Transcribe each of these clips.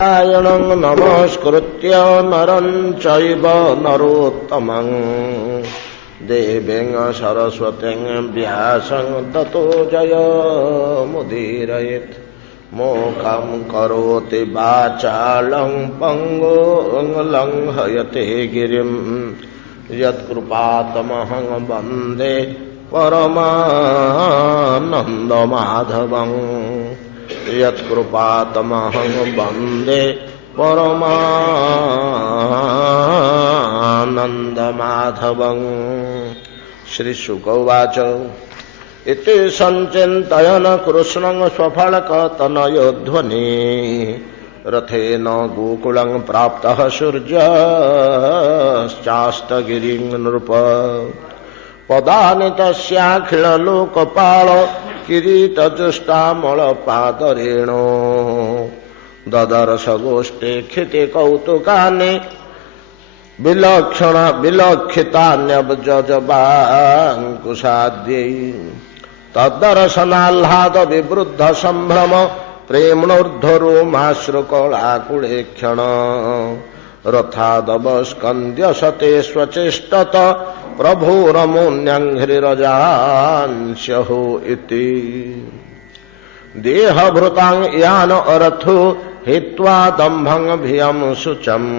नारायणं नमस्कृत्य नरं चैव नरोत्तमं देवीं सरस्वतीं व्यासं ततो जयमुदीरयेत् मोखं करोति वाचालं पङ्गुं लङ्घयते गिरिं यत्कृपातमहं वन्दे परमानन्दमाधवं यत्कृपातमहं वन्दे परमानन्दमाधवं। श्रीशुक उवाच इति सञ्चिन्तयन् कृष्णं स्वफलकतनयोध्वनि रथेन गोकुलं प्राप्तः सूर्यश्चास्तगिरिं नृप पदानि तस्याखिललोकपाल किरीटजुष्टामलपादरेणो ददर्श गोष्ठे क्षिते कौतुकानि विलक्षितान्यब्जजबाङ्कुशाद्यै तद्दर्शनाह्लाद विवृद्ध सम्भ्रम प्रेम्णोर्ध्वरोमाश्रुकलाकुले क्षण रथादवस्कन्द्य सते स्वचेष्टत प्रभुरमुन्यङ्घ्रिरजांस्यहो इति देहभृतां यान अरथो हित्वा दम्भं भियं शुचम्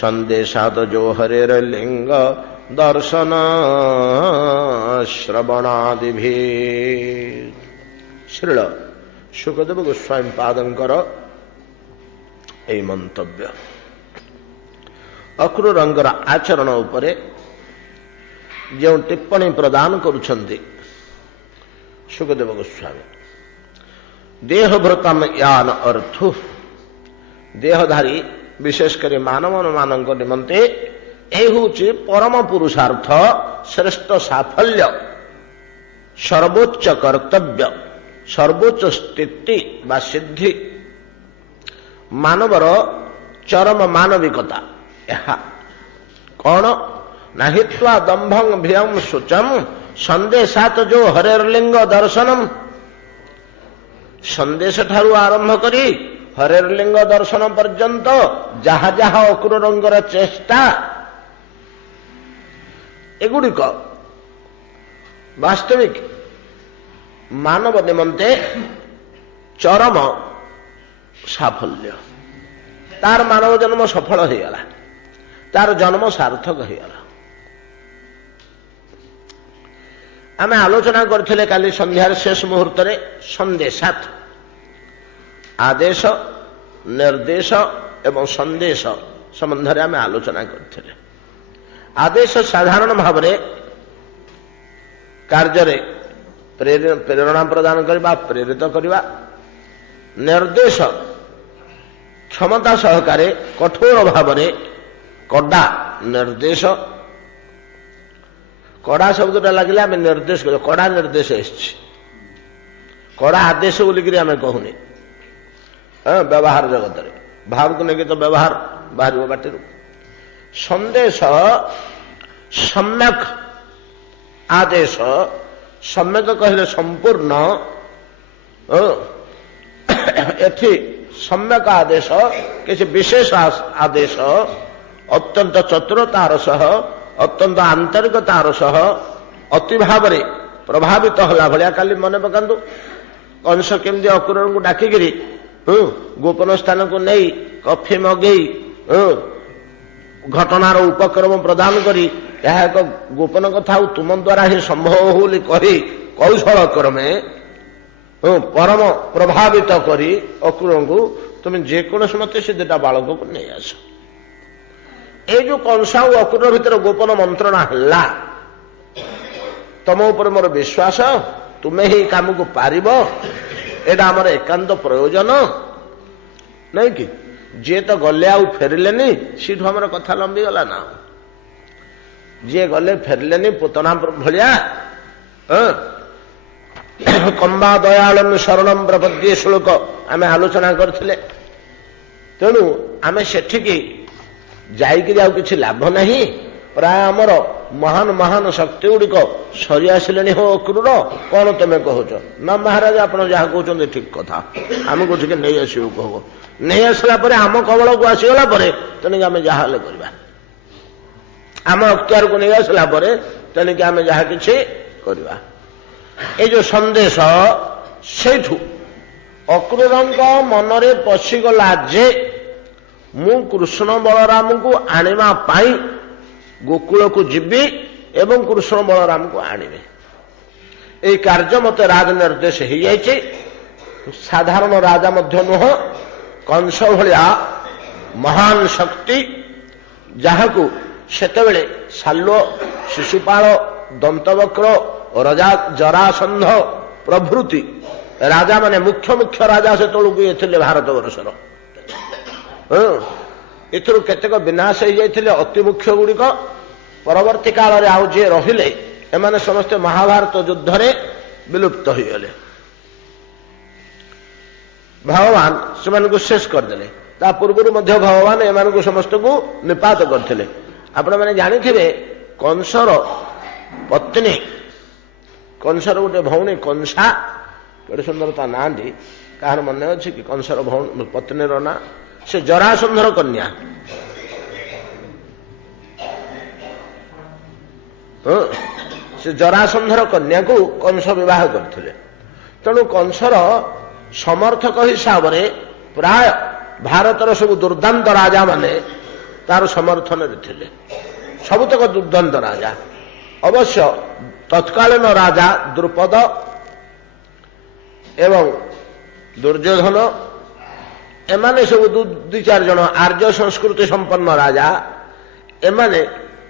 संदेशात् जो हरेर्लिंग दर्शन श्रवणादिभिः। श्रील शुकदेव गोस्वामी पादंकर एई मंतव्य अक्रूरंगर आचरण उपरे जो टिप्पणी प्रदान करुछन्ति शुकदेव गोस्वामी देहभृतम यान अर्थु देहधारी विशेषकर मानव मानक निमंते यही परम पुरुषार्थ श्रेष्ठ साफल्य सर्वोच्च कर्तव्य सर्वोच्च स्थिति बा सिद्धि मानवर चरम मानविकता यह कौन नाहित्वा दंभं भियं शुचम संदेशात जो हरेर्लिंग दर्शनम संदेश ठारू आरंभ करी हरेर्लिंग दर्शन पर्यंत जहा जहा अक्रूरंगर चेष्टा एगुड़िक वास्तविक मानव निमंते चरम साफल्य तार मानव जन्म सफल हो गला तार जन्म सार्थक हो गला। आमे आलोचना करथिले काली संध्यार शेष मुहूर्त रे संदेशात आदेश निर्देश एवं संदेश संबंध रे आमे आलोचना करथिले। आदेश साधारण भाव रे कार्य रे प्रेरणा प्रदान करबा प्रेरित करबा निर्देश क्षमता सहकारे कठोर भाव रे कड़ा निर्देश कड़ा शब्दटा लगे आम निर्देश कर कड़ा निर्देश कड़ा आदेश बोलिक आम कहूनी व्यवहार जगत रे भाव को लेकिन तो व्यवहार बाहर बाटर संदेश सम्यक आदेश सम्यक कहले संपूर्ण एथि सम्यक आदेश किसी विशेष आदेश अत्यंत चतुरतार सह अत्यंत आंतरिकतार सह अति भाव प्रभावित होला भलिया काली मन पकांतु कंस केमती अक्रूर को डाकिकी गोपन स्थान को नहीं कफी मगई घटनार उपक्रम प्रदान करी यह एक गोपन कथा तुम द्वारा ही संभव होली कही कौशल क्रमे परम प्रभावित करी अक्रूर को तुम जेकोसी मत सीधा बालक को नहीं आस ये जो कंसा और अक्रूर भितर गोपन मंत्रणा है तुम उपर मोर विश्वास तुम्हें ही काम को पारिब एटा आमर एकांत प्रयोजन नहीं कि जे तो गले आउ फेरिले सीठू आमर कथा लंबी गला ना जे गले फेरिले पुतना भलिया कंबा दयालम शरणम प्रपद्ये श्लोक आम आलोचना करथिले तेणु आम सेठिकी जाइकि आउ किछि लाभ नहीं प्राय आमर ମହାନ ମହାନ ଶକ୍ତି ଗୁଡ଼ିକ ସରି ଆସିଲେଣି ହୋ ଅକ୍ରୁର, କଣ ତମେ କହୁଛ? ନା ମହାରାଜ, ଆପଣ ଯାହା କହୁଛନ୍ତି ଠିକ କଥା, ଆମକୁ ଟିକେ ନେଇ ଆସିବୁ କହ। ନେଇ ଆସିଲା ପରେ ଆମ କବଳକୁ ଆସିଗଲା ପରେ ତେଣିକି ଆମେ ଯାହା ହେଲେ କରିବା, ଆମ ଅକ୍ତିଆରକୁ ନେଇ ଆସିଲା ପରେ ତେଣିକି ଆମେ ଯାହା କିଛି କରିବା। ଏଇ ଯୋଉ ସନ୍ଦେଶ ସେଇଠୁ ଅକ୍ରୁରଙ୍କ ମନରେ ପଶିଗଲା ଯେ ମୁଁ କୃଷ୍ଣ ବଳରାମଙ୍କୁ ଆଣିବା ପାଇଁ ଗୋକୁଳକୁ ଯିବି ଏବଂ କୃଷ୍ଣ ବଳରାମଙ୍କୁ ଆଣିବି। ଏଇ କାର୍ଯ୍ୟ ମତେ ରାଜ ନିର୍ଦ୍ଦେଶ ହେଇଯାଇଛି। ସାଧାରଣ ରାଜା ମଧ୍ୟ ନୁହଁ, କଂସ ଭଳିଆ ମହାନ ଶକ୍ତି, ଯାହାକୁ ସେତେବେଳେ ଶାଲ୍ୟ, ଶିଶୁପାଳ, ଦନ୍ତବକ୍ର, ଜରାସନ୍ଧ ପ୍ରଭୃତି ରାଜାମାନେ, ମୁଖ୍ୟ ମୁଖ୍ୟ ରାଜା ସେତେବେଳକୁ ଇଏ ଥିଲେ ଭାରତବର୍ଷର। ଏଥିରୁ କେତେକ ବିନାଶ ହେଇଯାଇଥିଲେ ଅତି ମୁଖ୍ୟ ଗୁଡ଼ିକ। ପରବର୍ତ୍ତୀ କାଳରେ ଆଉ ଯିଏ ରହିଲେ ଏମାନେ ସମସ୍ତେ ମହାଭାରତ ଯୁଦ୍ଧରେ ବିଲୁପ୍ତ ହୋଇଗଲେ। ଭଗବାନ ସେମାନଙ୍କୁ ଶେଷ କରିଦେଲେ। ତା ପୂର୍ବରୁ ମଧ୍ୟ ଭଗବାନ ଏମାନଙ୍କୁ ସମସ୍ତଙ୍କୁ ନିପାତ କରିଥିଲେ। ଆପଣମାନେ ଜାଣିଥିବେ କଂସର ପତ୍ନୀ, କଂସର ଗୋଟେ ଭଉଣୀ କଂସା, କେଡ଼େ ସୁନ୍ଦର ତା ନାଁଟି, କାହାର ମନେ ଅଛି କି କଂସର ଭଉଣୀ ପତ୍ନୀର ନାଁ? ସେ ଜରାସନ୍ଧର କନ୍ୟା। ସେ ଜରାସନ୍ଧର କନ୍ୟାକୁ କଂସ ବିବାହ କରିଥିଲେ। ତେଣୁ କଂସର ସମର୍ଥକ ହିସାବରେ ପ୍ରାୟ ଭାରତର ସବୁ ଦୁର୍ଦ୍ଦାନ୍ତ ରାଜାମାନେ ତାର ସମର୍ଥନରେ ଥିଲେ। ସବୁତକ ଦୁର୍ଦ୍ଦାନ୍ତ ରାଜା। ଅବଶ୍ୟ ତତ୍କାଳୀନ ରାଜା ଦ୍ରୁପଦ ଏବଂ ଦୁର୍ଯ୍ୟୋଧନ, ଏମାନେ ସବୁ ଦୁଇ ଚାରି ଜଣ ଆର୍ଯ୍ୟ ସଂସ୍କୃତି ସମ୍ପନ୍ନ ରାଜା। ଏମାନେ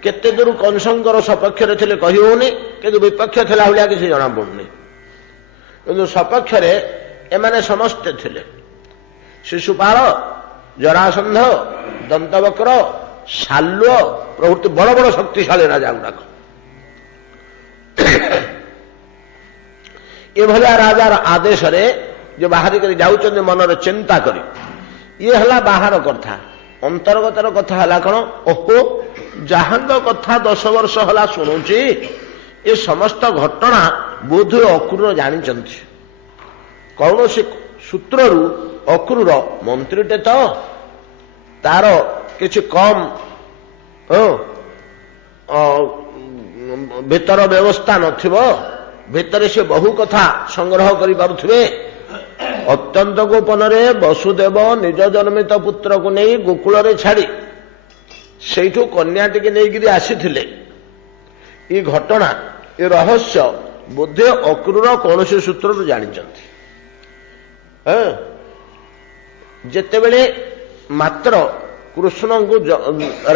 କେତେ ଦୂର କଂସଙ୍କର ସପକ୍ଷରେ ଥିଲେ କହି ହେଉନି, କିନ୍ତୁ ବିପକ୍ଷ ଥିଲା ଭଳିଆ କିଛି ଜଣାପଡୁନି। କିନ୍ତୁ ସପକ୍ଷରେ ଏମାନେ ସମସ୍ତେ ଥିଲେ। ଶିଶୁପାଳ, ଜରାସନ୍ଧ, ଦନ୍ତବକ୍ର, ଶାଲ୍ୟ ପ୍ରଭୃତି ବଡ଼ ବଡ଼ ଶକ୍ତିଶାଳୀ ରାଜା ଗୁଡ଼ାକ। ଏଭଳିଆ ରାଜାର ଆଦେଶରେ ଯେ ବାହାରିକରି ଯାଉଛନ୍ତି ମନରେ ଚିନ୍ତା କରି, ଇଏ ହେଲା ବାହାର କଥା। ଅନ୍ତର୍ଗତର କଥା ହେଲା କଣ? ଓହୋ, ଯାହାଙ୍କ କଥା 10 ବର୍ଷ ହେଲା ଶୁଣୁଛି, ଏ ସମସ୍ତ ଘଟଣା ବୋଧହୁଏ ଅକ୍ରୁର ଜାଣିଛନ୍ତି। କୌଣସି ସୂତ୍ରରୁ ଅକ୍ରୁର ମନ୍ତ୍ରୀଟେ ତ, ତାର କିଛି କମ୍ ଭିତର ବ୍ୟବସ୍ଥା ନଥିବ, ଭିତରେ ସେ ବହୁ କଥା ସଂଗ୍ରହ କରିପାରୁଥିବେ। ଅତ୍ୟନ୍ତ ଗୋପନରେ ବସୁଦେବ ନିଜ ଜନ୍ମିତ ପୁତ୍ରକୁ ନେଇ ଗୋକୁଳରେ ଛାଡ଼ି ସେଇଠୁ କନ୍ୟାଟିକି ନେଇକିରି ଆସିଥିଲେ। ଏ ଘଟଣା, ଏ ରହସ୍ୟ ବୋଧେ ଅକ୍ରୁର କୌଣସି ସୂତ୍ରରୁ ଜାଣିଛନ୍ତି। ଯେତେବେଳେ ମାତ୍ର କୃଷ୍ଣଙ୍କୁ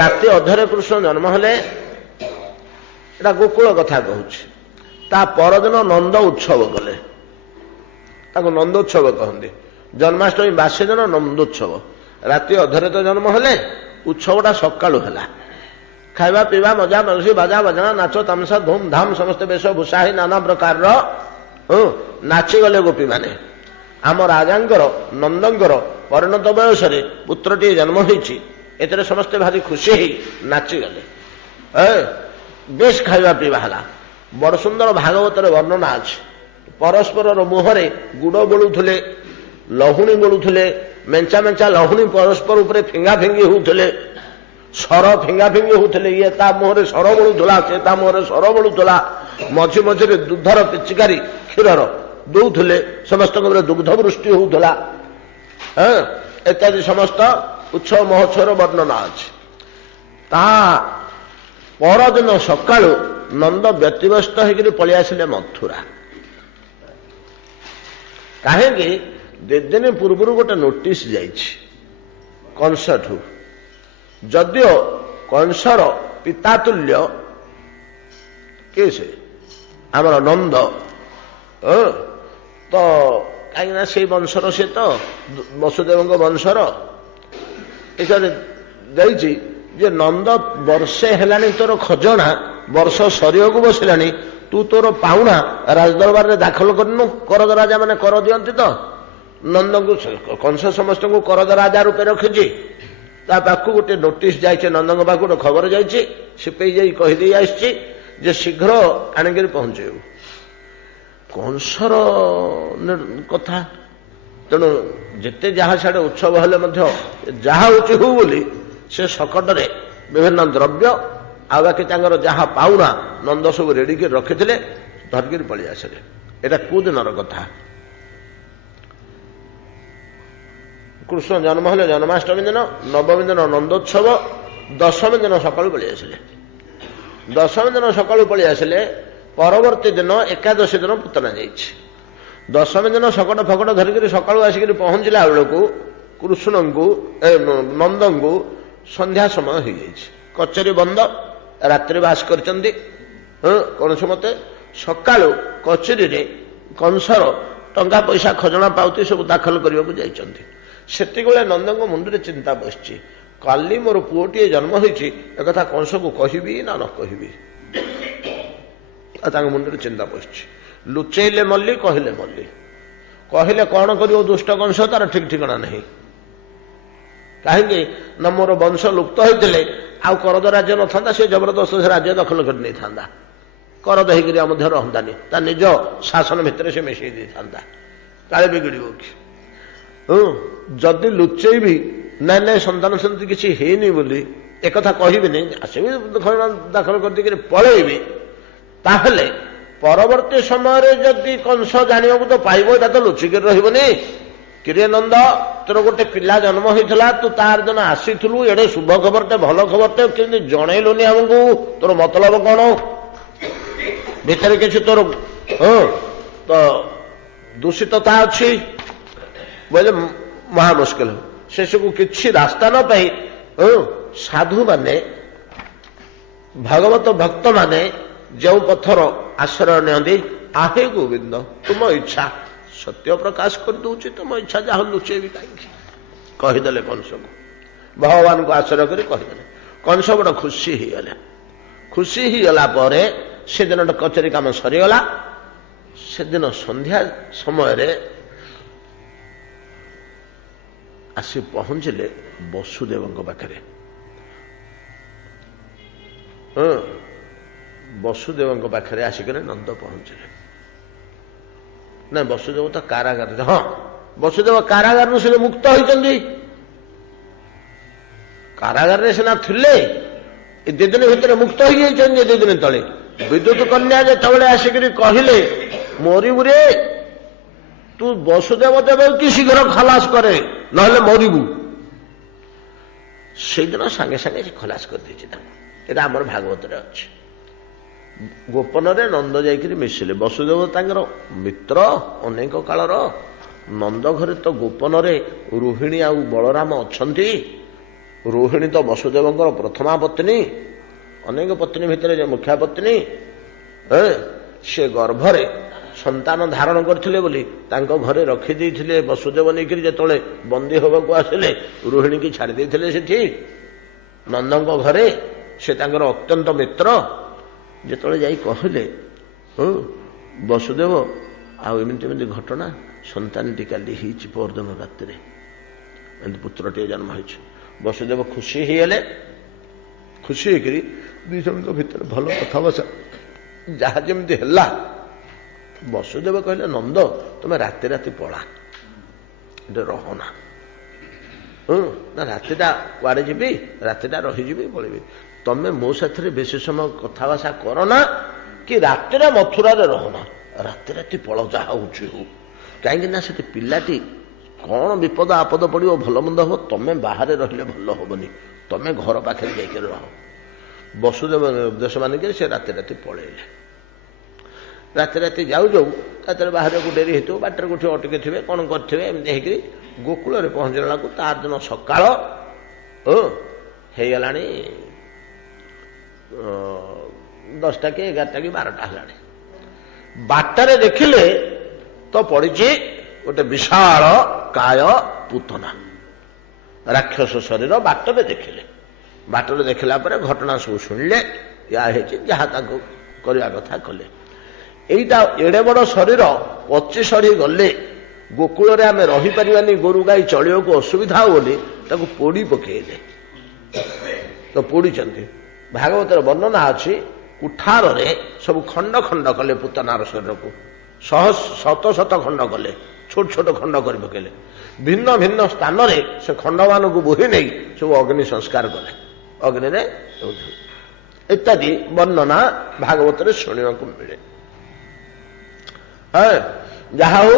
ରାତି ଅଧରେ କୃଷ୍ଣ ଜନ୍ମ ହେଲେ, ଏଟା ଗୋକୁଳ କଥା କହୁଛି। ତା ପରଦିନ ନନ୍ଦ ଉତ୍ସବ କଲେ, ତାକୁ ନନ୍ଦୋତ୍ସବ କହନ୍ତି। ଜନ୍ମାଷ୍ଟମୀ ବାସି ଦିନ ନନ୍ଦୋତ୍ସବ। ରାତି ଅଧରେ ତ ଜନ୍ମ ହେଲେ, ଉତ୍ସବଟା ସକାଳୁ ହେଲା। ଖାଇବା ପିଇବା, ମଜା ମଜଲି, ବାଜା ବାଜଣା, ନାଚ ତାମସା, ଧୁମଧାମ, ସମସ୍ତେ ବେଶଭୂଷା ହେଇ ନାନା ପ୍ରକାରର ନାଚିଗଲେ ଗୋପୀମାନେ। ଆମ ରାଜାଙ୍କର ନନ୍ଦଙ୍କର ପରିଣତ ବୟସରେ ପୁତ୍ରଟିଏ ଜନ୍ମ ହୋଇଛି, ଏଥିରେ ସମସ୍ତେ ଭାରି ଖୁସି ହେଇ ନାଚିଗଲେ। ବେଶ ଖାଇବା ପିଇବା ହେଲା। ବଡ଼ ସୁନ୍ଦର ଭାଗବତରେ ବର୍ଣ୍ଣନା ଅଛି। ପରସ୍ପରର ମୁହଁରେ ଗୁଡ଼ ବୋଳୁଥିଲେ, ଲହୁଣୀ ବୋଳୁଥିଲେ, ମେଞ୍ଚା ମେଞ୍ଚା ଲହୁଣୀ ପରସ୍ପର ଉପରେ ଫିଙ୍ଗା ଫିଙ୍ଗି ହେଉଥିଲେ, ସର ଫିଙ୍ଗା ଫିଙ୍ଗି ହେଉଥିଲେ। ଇଏ ତା ମୁହଁରେ ସର ବୋଳୁଥିଲା, ସେ ତା ମୁହଁରେ ସର ବୋଳୁଥିଲା। ମଝି ମଝିରେ ଦୁଗ୍ଧର ପିଚିକାରି କ୍ଷୀରର ଦଉଥିଲେ, ସମସ୍ତଙ୍କ ଉପରେ ଦୁଗ୍ଧ ବୃଷ୍ଟି ହେଉଥିଲା। ଇତ୍ୟାଦି ସମସ୍ତ ଉତ୍ସବ ମହୋତ୍ସବର ବର୍ଣ୍ଣନା ଅଛି। ତା ପରଦିନ ସକାଳୁ ନନ୍ଦ ବ୍ୟତିବ୍ୟସ୍ତ ହେଇକରି ପଳେଇ ଆସିଲେ ମଥୁରା। କାହିଁକି? 2 ଦିନ ପୂର୍ବରୁ ଗୋଟେ ନୋଟିସ ଯାଇଛି କଂସଠୁ। ଯଦିଓ କଂସର ପିତାତୁଲ୍ୟ କିଏ ସେ ଆମର ନନ୍ଦ, ତ କାହିଁକିନା ସେଇ ବଂଶର, ସେ ତ ବସୁଦେବଙ୍କ ବଂଶର। ଏଠାରେ ଯାଇଛି ଯେ ନନ୍ଦ, ବର୍ଷେ ହେଲାଣି ତୋର ଖଜଣା, ବର୍ଷ ସରିବାକୁ ବସିଲାଣି, ତୁ ତୋର ପାଉଣା ରାଜଦରବାରରେ ଦାଖଲ କରିନୁ। କରଜ ରାଜା ମାନେ କର ଦିଅନ୍ତି ତ, ନନ୍ଦଙ୍କୁ କଂସ ସମସ୍ତଙ୍କୁ କରଜ ରାଜା ରୂପେ ରଖିଛି। ତା ପାଖକୁ ଗୋଟେ ନୋଟିସ୍ ଯାଇଛି, ନନ୍ଦଙ୍କ ପାଖକୁ ଗୋଟେ ଖବର ଯାଇଛି, ସିପେଇ ଯାଇ କହିଦେଇ ଆସିଛି ଯେ ଶୀଘ୍ର ଆଣିକିରି ପହଞ୍ଚେଇବୁ। କଂସର କଥା, ତେଣୁ ଯେତେ ଯାହା ସିଆଡ଼େ ଉତ୍ସବ ହେଲେ ମଧ୍ୟ ଯାହା ହଉଛି ହଉ ବୋଲି ସେ ଶକଟରେ ବିଭିନ୍ନ ଦ୍ରବ୍ୟ ଆଉ ବାକି ତାଙ୍କର ଯାହା ପାଉଣା ନନ୍ଦ ସବୁ ରେଡି କରି ରଖିଥିଲେ, ଧରିକିରି ପଳେଇ ଆସିଲେ। ଏଇଟା କୋଉ ଦିନର କଥା? କୃଷ୍ଣ ଜନ୍ମ ହେଲେ ଜନ୍ମାଷ୍ଟମୀ ଦିନ, ନବମୀ ଦିନ ନନ୍ଦୋତ୍ସବ, ଦଶମୀ ଦିନ ସକାଳୁ ପଳେଇ ଆସିଲେ। ଦଶମୀ ଦିନ ସକାଳୁ ପଳେଇ ଆସିଲେ, ପରବର୍ତ୍ତୀ ଦିନ ଏକାଦଶୀ ଦିନ ପୁତନା ଯାଇଛି। ଦଶମୀ ଦିନ ଶକଟ ଫକଟ ଧରିକିରି ସକାଳୁ ଆସିକିରି ପହଞ୍ଚିଲା ବେଳକୁ କୃଷ୍ଣଙ୍କୁ ନନ୍ଦଙ୍କୁ ସନ୍ଧ୍ୟା ସମୟ ହେଇଯାଇଛି। କଚେରୀ ବନ୍ଦ, ରାତ୍ରି ବାସ କରିଛନ୍ତି। କୌଣସି ମତେ ସକାଳୁ କଚେରୀରେ କଂସର ଟଙ୍କା ପଇସା ଖଜଣା ପାଉତି ସବୁ ଦାଖଲ କରିବାକୁ ଯାଇଛନ୍ତି। ସେତିକିବେଳେ ନନ୍ଦଙ୍କ ମୁଣ୍ଡରେ ଚିନ୍ତା ବସିଛି, କାଲି ମୋର ପୁଅଟିଏ ଜନ୍ମ ହୋଇଛି, ଏକଥା କଂସକୁ କହିବି ନା ନ କହିବି? ତାଙ୍କ ମୁଣ୍ଡରେ ଚିନ୍ତା ବସିଛି। ଲୁଚେଇଲେ ମଲ୍ଲି, କହିଲେ ମଲ୍ଲି। କହିଲେ କଣ କରିବ ଦୁଷ୍ଟ କଂସ, ତାର ଠିକ ଠିକଣା ନାହିଁ। କାହିଁକି ନା ମୋର ବଂଶ ଲୁପ୍ତ ହୋଇଥିଲେ ଆଉ କରଦ ରାଜ୍ୟ ନଥାନ୍ତା, ସେ ଜବରଦସ୍ତ ସେ ରାଜ୍ୟ ଦଖଲ କରି ନେଇଥାନ୍ତା, କରଦ ହେଇକିରି ଆମ ମଧ୍ୟ ରହନ୍ତାନି, ତା ନିଜ ଶାସନ ଭିତରେ ସେ ମିଶେଇ ଦେଇଥାନ୍ତା, କାଳେ ବିଗିଡ଼ିବ କି? ଯଦି ଲୁଚେଇବି ନାଇଁ ନାଇଁ ସନ୍ତାନ ସେମିତି କିଛି ହେଇନି ବୋଲି ଏକଥା କହିବିନି, ଆସିବି ଦାଖଲ କରିଦେଇକିରି ପଳେଇବି, ତାହେଲେ ପରବର୍ତ୍ତୀ ସମୟରେ ଯଦି କଂସ ଜାଣିବାକୁ ତ ପାଇବ, ଏଟା ତ ଲୁଚିକିରି ରହିବନି। କିରେ ନନ୍ଦ, ତୋର ଗୋଟେ ପିଲା ଜନ୍ମ ହୋଇଥିଲା, ତୁ ତାର ଦିନ ଆସିଥିଲୁ, ଏଡେ ଶୁଭ ଖବରଟେ ଭଲ ଖବରଟେ କେମିତି ଜଣେଇଲୁନି ଆମକୁ? ତୋର ମତଲବ କଣ? ଭିତରେ କିଛି ତୋର ତ ଦୂଷିତତା ଅଛି ବୋଇଲେ ମହା ମୁସ୍କିଲ। ଶେଷକୁ କିଛି ରାସ୍ତା ନ ପାଇ ସାଧୁମାନେ, ଭଗବତ ଭକ୍ତମାନେ ଯେଉଁ ପଥର ଆଶ୍ରୟ ନିଅନ୍ତି, ଆହେ ଗୋବିନ୍ଦ ତୁମ ଇଚ୍ଛା, ସତ୍ୟ ପ୍ରକାଶ କରିଦେଉଛି, ତୁମ ଇଚ୍ଛା, ଯାହା ଲୁଚେଇବି କାହିଁକି? କହିଦେଲେ କଂସକୁ, ଭଗବାନଙ୍କୁ ଆଶ୍ରୟ କରି କହିଦେଲେ। କଂସ ବଡ଼ ଖୁସି ହେଇଗଲେ। ଖୁସି ହେଇଗଲା ପରେ ସେଦିନଟା କଚେରୀ କାମ ସରିଗଲା। ସେଦିନ ସନ୍ଧ୍ୟା ସମୟରେ ଆସି ପହଞ୍ଚିଲେ ବସୁଦେବଙ୍କ ପାଖରେ। ବସୁଦେବଙ୍କ ପାଖରେ ଆସିକରି ନନ୍ଦ ପହଞ୍ଚିଲେ। ନା ବସୁଦେବ ତ କାରାଗାରରେ, ହଁ ବସୁଦେବ କାରାଗାରରୁ ସେ ମୁକ୍ତ ହୋଇଛନ୍ତି। କାରାଗାରରେ ସିନା ଥିଲେ, ଏ 2 ଦିନ ଭିତରେ ମୁକ୍ତ ହୋଇଯାଇଛନ୍ତି। 2 ଦିନ ତଳେ ବିଦ୍ୟୁତ କନ୍ୟା ଯେତେବେଳେ ଆସିକରି କହିଲେ, ମରିବୁ ରେ, ତୁ ବସୁଦେବ ଦେବ କି ଶୀଘ୍ର ଖଲାସ କରେ, ନହେଲେ ମରିବୁ, ସେଇଦିନ ସାଙ୍ଗେ ସାଙ୍ଗେ ସେ ଖଲାସ କରିଦେଇଛି ତାଙ୍କୁ। ଏଟା ଆମର ଭାଗବତରେ ଅଛି। ଗୋପନରେ ନନ୍ଦ ଯାଇକରି ମିଶିଲେ। ବସୁଦେବ ତାଙ୍କର ମିତ୍ର ଅନେକ କାଳର। ନନ୍ଦ ଘରେ ତ ଗୋପନରେ ରୋହିଣୀ ଆଉ ବଳରାମ ଅଛନ୍ତି। ରୋହିଣୀ ତ ବସୁଦେବଙ୍କର ପ୍ରଥମା ପତ୍ନୀ, ଅନେକ ପତ୍ନୀ ଭିତରେ ଯେ ମୁଖ୍ୟା ପତ୍ନୀ। ସେ ଗର୍ଭରେ ସନ୍ତାନ ଧାରଣ କରିଥିଲେ ବୋଲି ତାଙ୍କ ଘରେ ରଖିଦେଇଥିଲେ। ବସୁଦେବ ନେଇକରି ଯେତେବେଳେ ବନ୍ଦୀ ହେବାକୁ ଆସିଲେ, ରୋହିଣୀକି ଛାଡ଼ି ଦେଇଥିଲେ ସେଠି ନନ୍ଦଙ୍କ ଘରେ। ସେ ତାଙ୍କର ଅତ୍ୟନ୍ତ ମିତ୍ର। ଯେତେବେଳେ ଯାଇ କହିଲେ, ବସୁଦେବ ଆଉ ଏମିତି ଏମିତି ଘଟଣା, ସନ୍ତାନଟି କାଲି ହେଇଛି, ପରଦିନ ରାତିରେ ଏମିତି ପୁତ୍ରଟିଏ ଜନ୍ମ ହେଇଛି। ବସୁଦେବ ଖୁସି ହେଇଗଲେ। ଖୁସି ହେଇକରି 2 ଜଣଙ୍କ ଭିତରେ ଭଲ କଥାବାର୍ତ୍ତା ଯାହା ଯେମିତି ହେଲା। ବସୁଦେବ କହିଲେ, ନନ୍ଦ ତମେ ରାତି ରାତି ପଳା, ଏଠି ରହନା। ନା ରାତିଟା କୁଆଡ଼େ ଯିବି, ରାତିଟା ରହିଯିବି, ପଳେଇବି। ତମେ ମୋ ସାଥିରେ ବେଶୀ ସମୟ କଥାବାର୍ତ୍ତା କର ନା, କି ରାତିରେ ମଥୁରାରେ ରହନା, ରାତି ରାତି ପଳ, ଯାହା ହଉଛି ହଉ। କାହିଁକି ନା ସେଠି ପିଲାଟି କଣ ବିପଦ ଆପଦ ପଡ଼ିବ, ଭଲ ମନ୍ଦ ହବ, ତମେ ବାହାରେ ରହିଲେ ଭଲ ହବନି, ତମେ ଘର ପାଖରେ ଯାଇକି ରହ। ବସୁଦେବ ନିର୍ଦ୍ଦେଶ ମାନିକରି ସେ ରାତି ରାତି ପଳେଇଲେ। ରାତି ରାତି ଯାଉ ଯାଉ ରାତିରେ ବାହାରକୁ ଡେରି ହେଇଥିବ, ବାଟରେ କୋଉଠି ଅଟକି ଥିବେ, କଣ କରିଥିବେ, ଏମିତି ହେଇକରି ଗୋକୁଳରେ ପହଞ୍ଚିଲା ବେଳକୁ ତାର ଦିନ ସକାଳ ହେଇଗଲାଣି 10ଟା କି 11ଟା କି 12ଟା ହେଲାଣି। ବାଟରେ ଦେଖିଲେ ତ ପଡ଼ିଛି ଗୋଟେ ବିଶାଳ କାୟ ପୁତନା, ରାକ୍ଷସ ଶରୀର। ବାଟରେ ଦେଖିଲେ, ବାଟରେ ଦେଖିଲା ପରେ ଘଟଣା ସବୁ ଶୁଣିଲେ, ୟା ହେଇଛି, ଯାହା ତାଙ୍କୁ କରିବା କଥା କଲେ। ଏଇଟା ଏଡେ ବଡ ଶରୀର 25 ଅଢ଼ି ଗଲେ ଗୋକୁଳରେ ଆମେ ରହିପାରିବାନି, ଗୋରୁ ଗାଈ ଚଳିବାକୁ ଅସୁବିଧା ହବ ବୋଲି ତାକୁ ପୋଡ଼ି ପକେଇଲେ, ତ ପୋଡ଼ିଛନ୍ତି। ଭାଗବତର ବର୍ଣ୍ଣନା ଅଛି, କୁଠାରରେ ସବୁ ଖଣ୍ଡ ଖଣ୍ଡ କଲେ ପୁତନାର ଶରୀରକୁ, ଶତ ଶତ ଖଣ୍ଡ କଲେ, ଛୋଟ ଛୋଟ ଖଣ୍ଡ କରି ପକେଇଲେ। ଭିନ୍ନ ଭିନ୍ନ ସ୍ଥାନରେ ସେ ଖଣ୍ଡମାନଙ୍କୁ ବୋହି ନେଇ ସବୁ ଅଗ୍ନି ସଂସ୍କାର କଲେ, ଅଗ୍ନିରେ ଇତ୍ୟାଦି ବର୍ଣ୍ଣନା ଭାଗବତରେ ଶୁଣିବାକୁ ମିଳେ। ଯାହା ହଉ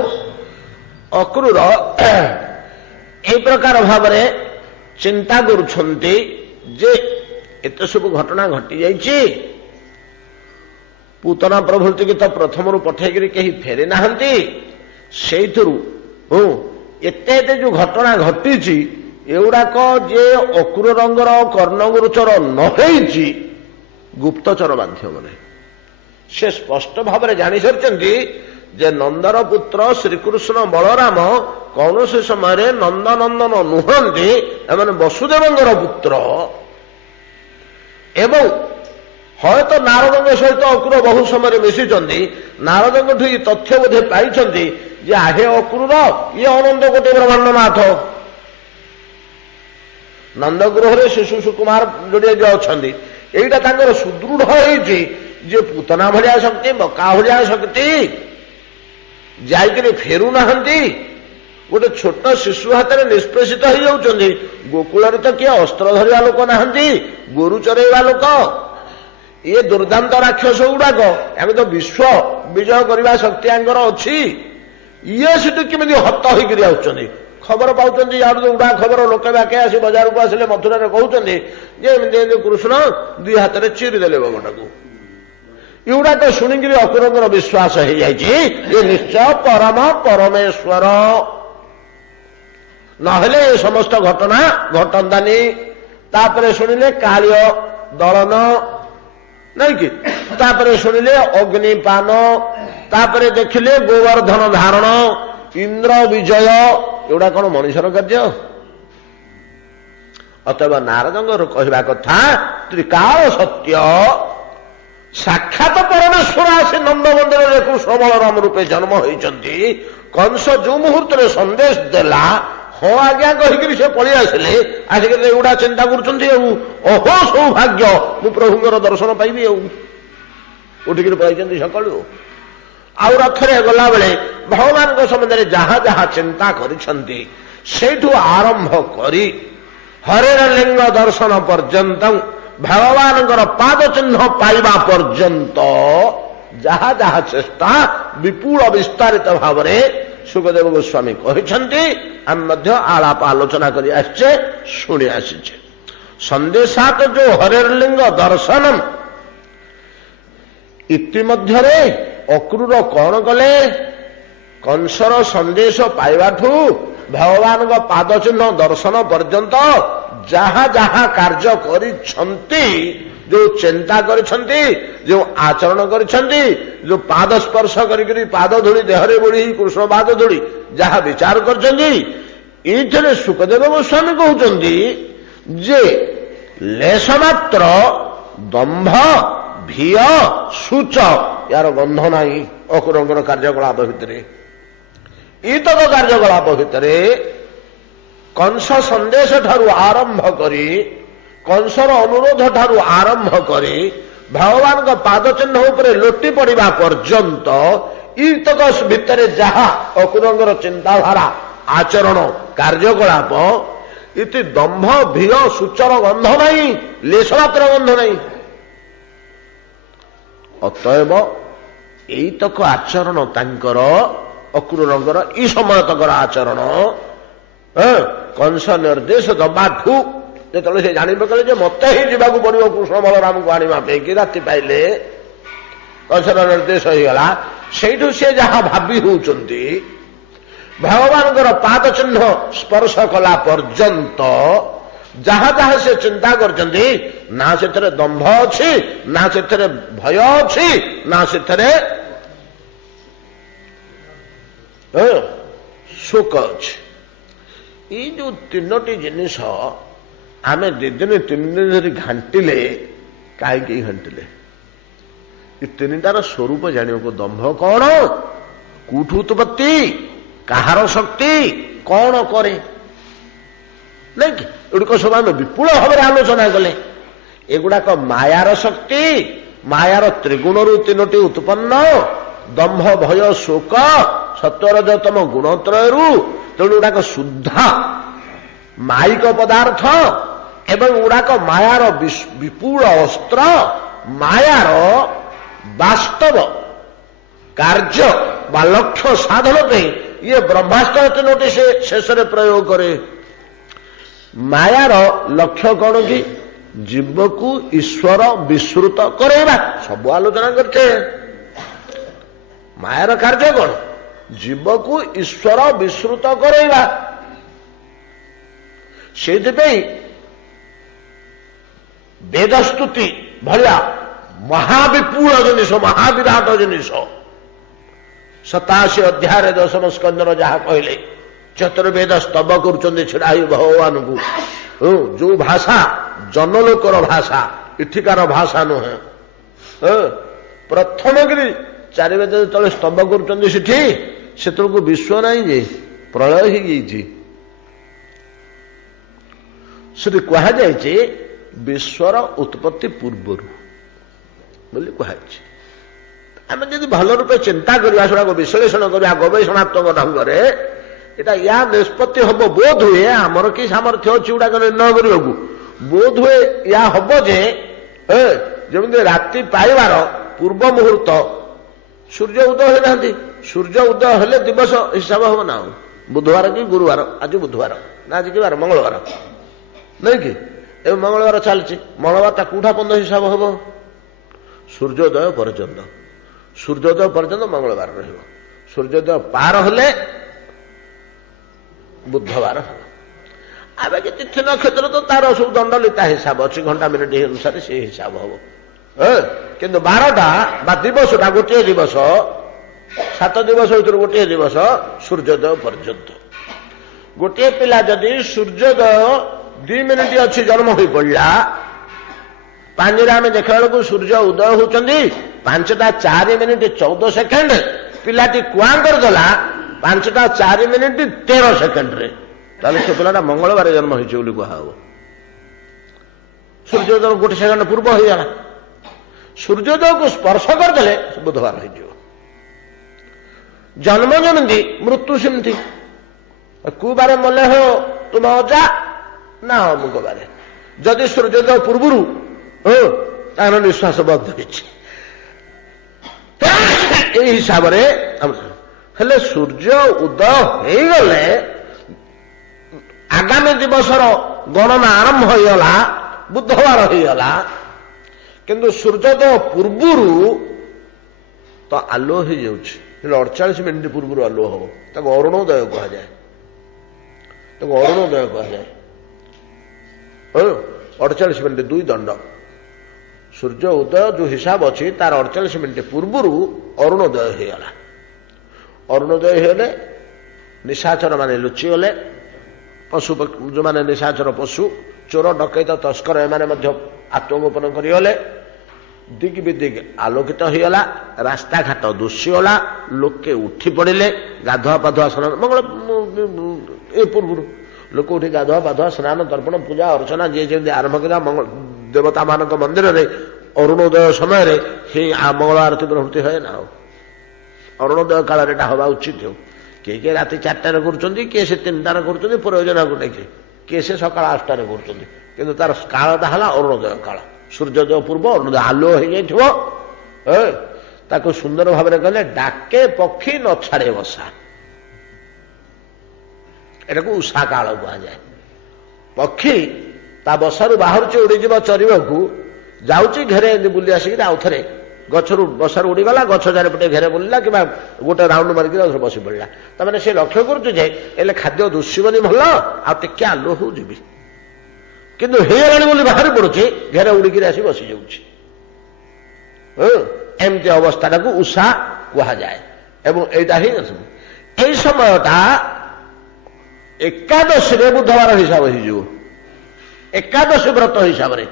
ଅକ୍ରୂର এই ପ୍ରକାର ଭାବରେ ଚିନ୍ତା କରୁଛନ୍ତି ଯେ ଏତେ ସବୁ ଘଟଣା ଘଟି ଯାଇଛି, ପୂତନା ପ୍ରଭୃତିକି ତ ପ୍ରଥମରୁ ପଠେଇକିରି କେହି ଫେରି ନାହାନ୍ତି, ସେଇଥିରୁ ଏତେ ଏତେ ଯୋଉ ଘଟଣା ଘଟିଛି ଏଗୁଡାକ ଯେ ଅକ୍ରୂରଙ୍କର କର୍ଣ୍ଣଗୋଚର ନ ହେଇଛି ଗୁପ୍ତଚର ମାଧ୍ୟମରେ ସେ ସ୍ପଷ୍ଟ ଭାବରେ ଜାଣିସାରିଛନ୍ତି ଯେ ନନ୍ଦର ପୁତ୍ର ଶ୍ରୀକୃଷ୍ଣ ବଳରାମ କୌଣସି ସମୟରେ ନନ୍ଦନନ୍ଦନ ନୁହନ୍ତି, ଏମାନେ ବସୁଦେବଙ୍କର ପୁତ୍ର। ଏବଂ ହୟତ ନାରଦଙ୍କ ସହିତ ଅକ୍ରୂର ବହୁ ସମୟରେ ମିଶିଛନ୍ତି, ନାରଦଙ୍କଠୁ ଏ ତଥ୍ୟ ବୋଧେ ପାଇଛନ୍ତି ଯେ ଆହେ ଅକ୍ରୂର ଇଏ ଅନନ୍ତ କୋଟି ବ୍ରହ୍ମାଣ୍ଡନାଥ। ନନ୍ଦଗୃହରେ ଶିଶୁ ସୁକୁମାର ଯୋଡ଼ିଏ ଯେ ଅଛନ୍ତି, ଏଇଟା ତାଙ୍କର ସୁଦୃଢ ହେଇଛି ଯେ ପୂତନା ଭଳିଆ ଶକ୍ତି, ବକା ଭଳିଆ ଶକ୍ତି ଯାଇକିରି ଫେରୁନାହାନ୍ତି, ଗୋଟେ ଛୋଟ ଶିଶୁ ହାତରେ ନିଷ୍ପେଷିତ ହେଇଯାଉଛନ୍ତି। ଗୋକୁଳରେ ତ କିଏ ଅସ୍ତ୍ର ଧରିବା ଲୋକ ନାହାନ୍ତି, ଗୋରୁ ଚରେଇବା ଲୋକ। ଇଏ ଦୁର୍ଦାନ୍ତ ରାକ୍ଷସ ଗୁଡାକ, ଆମେ ତ ବିଶ୍ୱ ବିଜୟ କରିବା ଶକ୍ତି ଆଙ୍କର ଅଛି, ଇଏ ସେଠୁ କେମିତି ହତ ହେଇକିରି ଆସୁଛନ୍ତି। ଖବର ପାଉଛନ୍ତି ଇଆଡୁ ତ ଉଡା ଖବର, ଲୋକେ ବାକେ ଆସି ବଜାରକୁ ଆସିଲେ ମଥୁରାରେ କହୁଛନ୍ତି ଯେ ଏମିତି ଏମିତି କୃଷ୍ଣ ଦୁଇ ହାତରେ ଚିରି ଦେଲେ ବଗଟାକୁ। ଏଗୁଡାକ ଶୁଣିକିରି ଅକ୍ରୂରଙ୍କର ବିଶ୍ୱାସ ହେଇଯାଇଛି ଯେ ନିଶ୍ଚୟ ପରମ ପରମେଶ୍ୱର, ନହେଲେ ଏ ସମସ୍ତ ଘଟଣା ଘଟନ୍ତାନି। ତାପରେ ଶୁଣିଲେ କାଳିୟ ଦଳନ, ନାଇଁ କି, ତାପରେ ଶୁଣିଲେ ଅଗ୍ନିପାନ, ତାପରେ ଦେଖିଲେ ଗୋବର୍ଦ୍ଧନ ଧାରଣ, ଇନ୍ଦ୍ର ବିଜୟ, ଏଗୁଡା କଣ ମଣିଷର କାର୍ଯ୍ୟ? ଅତଏବ ନାରଦଙ୍କର କହିବା କଥା ତ୍ରିକାଳ ସତ୍ୟ, ସାକ୍ଷାତ ପରମେଶ୍ୱର ଆସି ନନ୍ଦ ମନ୍ଦିରରେ କୃଷ୍ଣ ବଳରାମ ରୂପେ ଜନ୍ମ ହୋଇଛନ୍ତି। କଂସ ଯୋଉ ମୁହୂର୍ତ୍ତରେ ସନ୍ଦେଶ ଦେଲା, ହଁ ଆଜ୍ଞା କହିକିରି ସେ ପଳେଇ ଆସିଲେ, ଆସିକିରି ଏଗୁଡା ଚିନ୍ତା କରୁଛନ୍ତି ଆଉ ଅହୋ ସୌଭାଗ୍ୟ ମୁଁ ପ୍ରଭୁଙ୍କର ଦର୍ଶନ ପାଇବି ଆଉ ଉଠିକିରି ପଳାଇଛନ୍ତି ସକାଳୁ। ଆଉ ରଥରେ ଗଲାବେଳେ ଭଗବାନଙ୍କ ସମ୍ବନ୍ଧରେ ଯାହା ଯାହା ଚିନ୍ତା କରିଛନ୍ତି ସେଇଠୁ ଆରମ୍ଭ କରି ହରେର ଲିଙ୍ଗ ଦର୍ଶନ ପର୍ଯ୍ୟନ୍ତ, ଭଗବାନଙ୍କର ପାଦ ଚିହ୍ନ ପାଇବା ପର୍ଯ୍ୟନ୍ତ ଯାହା ଯାହା ଚେଷ୍ଟା ବିପୁଳ ବିସ୍ତାରିତ ଭାବରେ ସୁଖଦେବ ଗୋସ୍ୱାମୀ କହିଛନ୍ତି, ଆମେ ମଧ୍ୟ ଆଳାପ ଆଲୋଚନା କରି ଆସିଛେ, ଶୁଣି ଆସିଛେ। ସନ୍ଦେଶାତ ଯୋଉ ହରେର ଲିଙ୍ଗ ଦର୍ଶନ, ଇତିମଧ୍ୟରେ ଅକ୍ରୂର କଣ କଲେ? କଂସର ସନ୍ଦେଶ ପାଇବାଠୁ ଭଗବାନଙ୍କ ପାଦ ଚିହ୍ନ ଦର୍ଶନ ପର୍ଯ୍ୟନ୍ତ ଯାହା ଯାହା କାର୍ଯ୍ୟ କରିଛନ୍ତି, ଯୋଉ ଚିନ୍ତା କରିଛନ୍ତି, ଯୋଉ ଆଚରଣ କରିଛନ୍ତି, ଯୋଉ ପାଦ ସ୍ପର୍ଶ କରିକିରି ପାଦ ଧୂଳି ଦେହରେ ବୋଳି କୃଷ୍ଣ ପାଦ ଧୂଳି ଯାହା ବିଚାର କରିଛନ୍ତି, ଏଇଥିରେ ସୁଖଦେବ ଗୋସ୍ୱାମୀ କହୁଛନ୍ତି ଯେ ଲେଶ ମାତ୍ର ଦମ୍ଭ ଭିୟ ସୂଚ ୟାର ଗନ୍ଧ ନାହିଁ ଅକ୍ରୂରଙ୍କର କାର୍ଯ୍ୟକଳାପ ଭିତରେ। ଏତକ କାର୍ଯ୍ୟକଳାପ ଭିତରେ କଂସ ସନ୍ଦେଶ ଠାରୁ ଆରମ୍ଭ କରି, କଂସର ଅନୁରୋଧ ଠାରୁ ଆରମ୍ଭ କରି ଭଗବାନଙ୍କ ପାଦ ଚିହ୍ନ ଉପରେ ଲୋଟି ପଡିବା ପର୍ଯ୍ୟନ୍ତ ଏତକ ଭିତରେ ଯାହା ଅକ୍ରୂରଙ୍କର ଚିନ୍ତାଧାରା, ଆଚରଣ, କାର୍ଯ୍ୟକଳାପ, ଇତି ଦମ୍ଭ ଭିୟ ସୂଚର ଗନ୍ଧ ନାହିଁ, ଲେଶ ମାତ୍ର ଗନ୍ଧ ନାହିଁ। ଅତଏବ ଏଇତକ ଆଚରଣ ତାଙ୍କର ଅକ୍ରୂରଙ୍କର ଏଇ ସମୟତକର ଆଚରଣ, କଂସ ନିର୍ଦ୍ଦେଶ ଦବାଠୁ ଯେତେବେଳେ ସେ ଜାଣିପକେଇଲେ ଯେ ମତେ ହିଁ ଯିବାକୁ ପଡିବ କୃଷ୍ଣ ବଳରାମଙ୍କୁ ଆଣିବା ପାଇଁ, କି ରାତି ପାଇଲେ କଂସର ନିର୍ଦ୍ଦେଶ ହେଇଗଲା, ସେଇଠୁ ସେ ଯାହା ଭାବି ହେଉଛନ୍ତି ଭଗବାନଙ୍କର ପାଦ ଚିହ୍ନ ସ୍ପର୍ଶ କଲା ପର୍ଯ୍ୟନ୍ତ ଯାହା ଯାହା ସେ ଚିନ୍ତା କରିଛନ୍ତି, ନା ସେଥିରେ ଦମ୍ଭ ଅଛି, ନା ସେଥିରେ ଭୟ ଅଛି, ନା ସେଥିରେ ଶୋକ ଅଛି। ଏଇ ଯୋଉ ତିନୋଟି ଜିନିଷ ଆମେ 2 ଦିନ 3 ଦିନ ଧରି ଘାଣ୍ଟିଲେ, କାହିଁକି ଘାଣ୍ଟିଲେ? ଏ ତିନିଟାର ସ୍ୱରୂପ ଜାଣିବାକୁ, ଦମ୍ଭ କଣ, କୋଉଠୁ ଉତ୍ପତ୍ତି, କାହାର ଶକ୍ତି କଣ କରେ ନାଇଁ କି ଏଗୁଡିକ ସବୁ ଆମେ ବିପୁଳ ଭାବରେ ଆଲୋଚନା କଲେ। ଏଗୁଡାକ ମାୟାର ଶକ୍ତି, ମାୟାର ତ୍ରିଗୁଣରୁ ତିନୋଟି ଉତ୍ପନ୍ନ, ଦମ୍ଭ ଭୟ ଶୋକ ସତ୍ୱରଜତମ ଗୁଣତ୍ରୟରୁ, ତେଣୁ ଗୁଡାକ ଶୁଦ୍ଧ ମାଇକ ପଦାର୍ଥ ଏବଂ ଗୁଡାକ ମାୟାର ବିପୁଳ ଅସ୍ତ୍ର, ମାୟାର ବାସ୍ତବ କାର୍ଯ୍ୟ ବା ଲକ୍ଷ୍ୟ ସାଧନ ପାଇଁ ଇଏ ବ୍ରହ୍ମାସ୍ତ୍ର ତିନୋଟି ସେ ଶେଷରେ ପ୍ରୟୋଗ କରେ। ମାୟାର ଲକ୍ଷ୍ୟ କଣ କି? ଜୀବକୁ ଈଶ୍ୱର ବିସ୍ମୃତ କରାଇବା। ସବୁ ଆଲୋଚନା କରିଛେ। ମାୟାର କାର୍ଯ୍ୟ କଣ? ଜୀବକୁ ଈଶ୍ୱର ବିସ୍ମୃତ କରାଇବା। ସେଇଥିପାଇଁ ବେଦସ୍ତୁତି ଭଳିଆ ମହାବିପୁଳ ଜିନିଷ, ମହାବିରାଟ ଜିନିଷ 87 ଅଧ୍ୟାୟରେ 10ମ ସ୍କନ୍ଧର ଯାହା କହିଲେ, ଚତୁର୍ବେଦ ସ୍ତବ କରୁଛନ୍ତି ଛିଡା ହୋଇ ଭଗବାନଙ୍କୁ। ଯୋଉ ଭାଷା ଜନଲୋକର ଭାଷା, ଏଠିକାର ଭାଷା ନୁହେଁ। ପ୍ରଥମକିରି 4 ବେଦ ଯେତେବେଳେ ସ୍ତବ କରୁଛନ୍ତି ସେଠି, ସେତେବେଳକୁ ବିଶ୍ୱ ନାହିଁ ଯେ ପ୍ରଳୟ ହେଇଯାଇଛି। ସେଠି କୁହାଯାଇଛି ବିଶ୍ୱର ଉତ୍ପତ୍ତି ପୂର୍ବରୁ ବୋଲି କୁହାଯାଇଛି। ଆମେ ଯଦି ଭଲ ରୂପେ ଚିନ୍ତା କରିବା, ସେଟାକୁ ବିଶ୍ଳେଷଣ କରିବା ଗବେଷଣାତ୍ମକ ଢଙ୍ଗରେ, ଏଟା ୟା ନିଷ୍ପତ୍ତି ହବ ବୋଧ ହୁଏ, ଆମର କି ସାମର୍ଥ୍ୟ ଅଛି ଗୁଡାକ ନିର୍ଣ୍ଣୟ କରିବାକୁ, ବୋଧ ହୁଏ ୟା ହବ ଯେ ଯେମିତି ରାତି ପାଇବାର ପୂର୍ବ ମୁହୂର୍ତ୍ତ ସୂର୍ଯ୍ୟ ଉଦୟ ହୋଇନାହାନ୍ତି, ସୂର୍ଯ୍ୟ ଉଦୟ ହେଲେ ଦିବସ ହିସାବ ହବ ନା? ବୁଧବାର କି ଗୁରୁବାର, ଆଜି ବୁଧବାର ନା ଆଜି କି ବାର? ମଙ୍ଗଳବାର ନାଇଁ କି? ଏବେ ମଙ୍ଗଳବାର ଚାଲିଛି, ମଙ୍ଗଳବାର ତା କୋଉଠା ପନ୍ଦ ହିସାବ ହବ? ସୂର୍ଯ୍ୟୋଦୟ ପର୍ଯ୍ୟନ୍ତ। ସୂର୍ଯ୍ୟୋଦୟ ପର୍ଯ୍ୟନ୍ତ ମଙ୍ଗଳବାର ରହିବ। ସୂର୍ଯ୍ୟୋଦୟ ପାର ହେଲେ ବୁଧବାର ହବ। ଏବେ କି ତିଥି ନକ୍ଷତ୍ର ତ ତାର ସବୁ ଦଣ୍ଡଲିତା ହିସାବ ଅଛି, ଘଣ୍ଟା ମିନିଟ ଅନୁସାରେ ସେ ହିସାବ ହବ। କିନ୍ତୁ 12ଟା ବା ଦିବସଟା ଗୋଟିଏ ଦିବସ, 7 ଦିବସ ଭିତରୁ ଗୋଟିଏ ଦିବସ ସୂର୍ଯ୍ୟୋଦୟ ପର୍ଯ୍ୟନ୍ତ। ଗୋଟିଏ ପିଲା ଯଦି ସୂର୍ଯ୍ୟୋଦୟ 2 ମିନିଟ ଅଛି ଜନ୍ମ ହୋଇ ପଡିଲା, 5ରେ ଆମେ ଦେଖିଲା ବେଳକୁ ସୂର୍ଯ୍ୟ ଉଦୟ ହଉଛନ୍ତି 5ଟା 4 ମିନିଟ 14 ସେକେଣ୍ଡ, ପିଲାଟି କୁଆଁ କରିଦେଲା 5ଟା 4 ମିନିଟ 13 ସେକେଣ୍ଡରେ, ତାହେଲେ ସେ ପିଲାଟା ମଙ୍ଗଳବାର ଜନ୍ମ ହେଇଛି ବୋଲି କୁହାହବ। ସୂର୍ଯ୍ୟୋଦୟ 1 ସେକେଣ୍ଡ ପୂର୍ବ ହେଇଗଲା। ସୂର୍ଯ୍ୟୋଦୟକୁ ସ୍ପର୍ଶ କରିଦେଲେ ବୁଧବାର ହେଇଯିବ। ଜନ୍ମ ଯେମିତି ମୃତ୍ୟୁ ସେମିତି। କୁବାରେ ମଲେ ହୋ ତୁମ ଅଜା ନା ଅମୁକ ବାରେ, ଯଦି ସୂର୍ଯ୍ୟୋଦୟ ପୂର୍ବରୁ ତାର ନିଶ୍ୱାସ ବନ୍ଦ ହେଇଛି, ଏଇ ହିସାବରେ ହେଲେ ସୂର୍ଯ୍ୟ ଉଦୟ ହେଇଗଲେ ଆଗାମୀ ଦିବସର ଗଣନା ଆରମ୍ଭ ହେଇଗଲା, ବୁଧବାର ହେଇଗଲା। କିନ୍ତୁ ସୂର୍ଯ୍ୟୋଦୟ ପୂର୍ବରୁ ତ ଆଲୁଅ ହେଇଯାଉଛି, ହେଲେ 48 ମିନିଟ ପୂର୍ବରୁ ଆଲୁଅ ହବ, ତାକୁ ଅରୁଣୋଦୟ କୁହାଯାଏ। ତାକୁ ଅରୁଣୋଦୟ କୁହାଯାଏ। 48 ମିନିଟ 2 ଦଣ୍ଡ। ସୂର୍ଯ୍ୟ ଉଦୟ ଯୋଉ ହିସାବ ଅଛି ତାର 48 ମିନିଟ ପୂର୍ବରୁ ଅରୁଣୋଦୟ ହେଇଗଲା। ଅରୁଣୋଦୟ ହେଇଗଲେ ନିଶାଚର ମାନେ ଲୁଚିଗଲେ, ପଶୁ ଯୋଉମାନେ ନିଶାଚର ପଶୁ, ଚୋର ଡକେଇତ ତସ୍କର ଏମାନେ ମଧ୍ୟ ଆତ୍ମଗୋପନ କରିଗଲେ। ଦିଗ ବିଦିଗ ଆଲୋକିତ ହେଇଗଲା, ରାସ୍ତାଘାଟ ଦୁଷିଗଲା, ଲୋକେ ଉଠି ପଡିଲେ, ଗାଧୁଆ ପାଧୁଆ ସ୍ନାନ, ମଙ୍ଗଳ ଏ ପୂର୍ବରୁ ଲୋକ ଉଠି ଗାଧୁଆ ପାଧୁଆ ସ୍ନାନ ତର୍ପଣ ପୂଜା ଅର୍ଚ୍ଚନା ଯିଏ ଯେମିତି ଆରମ୍ଭ କରିବା। ଦେବତା ମାନଙ୍କ ମନ୍ଦିରରେ ଅରୁଣୋଦୟ ସମୟରେ ସେଇ ମଙ୍ଗଳ ଆରତୀ ପ୍ରଭୃତି ହୁଏ ନା? ଅରୁଣୋଦୟ କାଳରେ ଏଟା ହବା ଉଚିତ। କିଏ କିଏ ରାତି 4ଟାରେ କରୁଛନ୍ତି, କିଏ ସେ 3ଟାରେ କରୁଛନ୍ତି, ପ୍ରୟୋଜନକୁ ନେଇକି, କିଏ ସେ ସକାଳ 8ଟାରେ କରୁଛନ୍ତି। କିନ୍ତୁ ତାର କାଳଟା ହେଲା ଅରୁଣୋଦୟ କାଳ। ସୂର୍ଯ୍ୟୋଦୟ ପୂର୍ବ ଅରୁଣୋଦୟ ଆଲୁଅ ହେଇଯାଇଥିବ। ତାକୁ ସୁନ୍ଦର ଭାବରେ କହିଲେ ଡାକେ ପକ୍ଷୀ ନ ଛାଡେ ବସା, ଏଟାକୁ ଉଷା କାଳ କୁହାଯାଏ। ପକ୍ଷୀ ତା ବସାରୁ ବାହାରୁଛି, ଉଡିଯିବ ଚରିବାକୁ, ଯାଉଛି ଘେରେ ଏମିତି ବୁଲି ଆସିକି ଆଉ ଥରେ ଗଛରୁ ବସାରୁ ଉଡିଗଲା, ଗଛ ଚାରିପଟେ ଘେରେ ବୁଲିଲା, କିମ୍ବା ଗୋଟେ ରାଉଣ୍ଡ ମାରିକି ବସି ପଡିଲା। ତାମାନେ ସେ ଲକ୍ଷ୍ୟ କରୁଛି ଯେ ହେଲେ ଖାଦ୍ୟ ଦୁଷିବନି, ଭଲ ଆଉ ଟିକେ ଆଲୁଅ ହଉ ଯିବି, କିନ୍ତୁ ହେଇଗଲାଣି ବୋଲି ବାହାରି ପଡୁଛି, ଘେରେ ଉଡିକିରି ଆସି ବସି ଯାଉଛି। ଏମିତି ଅବସ୍ଥାଟାକୁ ଉଷା କୁହାଯାଏ। ଏବଂ ଏଇଟା ହିଁ ଏଇ ସମୟଟା ଏକାଦଶୀରେ ବୁଧବାର ହିସାବ ହେଇଯିବ। ଏକାଦଶୀ ବ୍ରତ ହିସାବରେ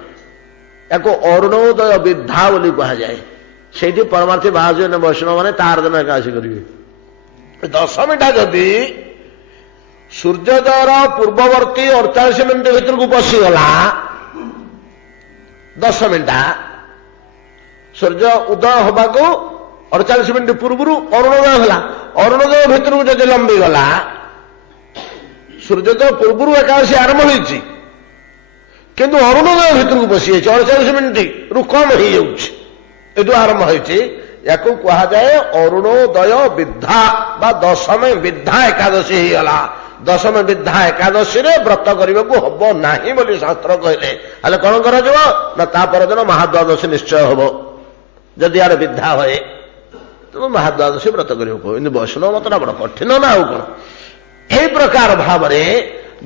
ୟାକୁ ଅରୁଣୋଦୟ ବିଦ୍ଧା ବୋଲି କୁହାଯାଏ। ସେଇଠି ପରମାର୍ଥୀ ବାହାଜନ ବୈଷ୍ଣବ ମାନେ ତାର ଦିନ ଏକାଦଶୀ କରିବେ। ଦଶମୀଟା ଯଦି ସୂର୍ଯ୍ୟୋଦୟର ପୂର୍ବବର୍ତ୍ତୀ 48 ମିନିଟ୍ ଭିତରକୁ ପଶିଗଲା, ଦଶମୀଟା ସୂର୍ଯ୍ୟ ଉଦୟ ହେବାକୁ 48 ମିନିଟ୍ ପୂର୍ବରୁ ଅରୁଣୋଦୟ ହେଲା, ଅରୁଣୋଦୟ ଭିତରକୁ ଯଦି ଲମ୍ବିଗଲା, ସୂର୍ଯ୍ୟୋଦୟ ପୂର୍ବରୁ ଏକାଦଶୀ ଆରମ୍ଭ ହୋଇଛି କିନ୍ତୁ ଅରୁଣୋଦୟ ଭିତରକୁ ପଶିଯାଇଛି, 48 ମିନିଟ୍ରୁ କମ୍ ହେଇଯାଉଛି, ଏଠୁ ଆରମ୍ଭ ହୋଇଛି। ୟାକୁ କୁହାଯାଏ ଅରୁଣୋଦୟ ବିଦ୍ଧା ବା ଦଶମୀ ବିଦ୍ଧା ଏକାଦଶୀ ହେଇଗଲା। ଦଶମୀ ବିଦ୍ଧା ଏକାଦଶୀରେ ବ୍ରତ କରିବାକୁ ହବ ନାହିଁ ବୋଲି ଶାସ୍ତ୍ର କହିଲେ। ହେଲେ କଣ କରାଯିବ ନା ତା ପରଦିନ ମହାଦ୍ୱାଦଶୀ ନିଶ୍ଚୟ ହବ। ଯଦି ଆର ବିଦ୍ଧା ହୁଏ ତେଣୁ ମହାଦ୍ୱାଦଶୀ ବ୍ରତ କରିବାକୁ ହବ। କିନ୍ତୁ ବୈଷ୍ଣବ ମତଟା ବଡ କଠିନ ନା ଆଉ କଣ। ଏହି ପ୍ରକାର ଭାବରେ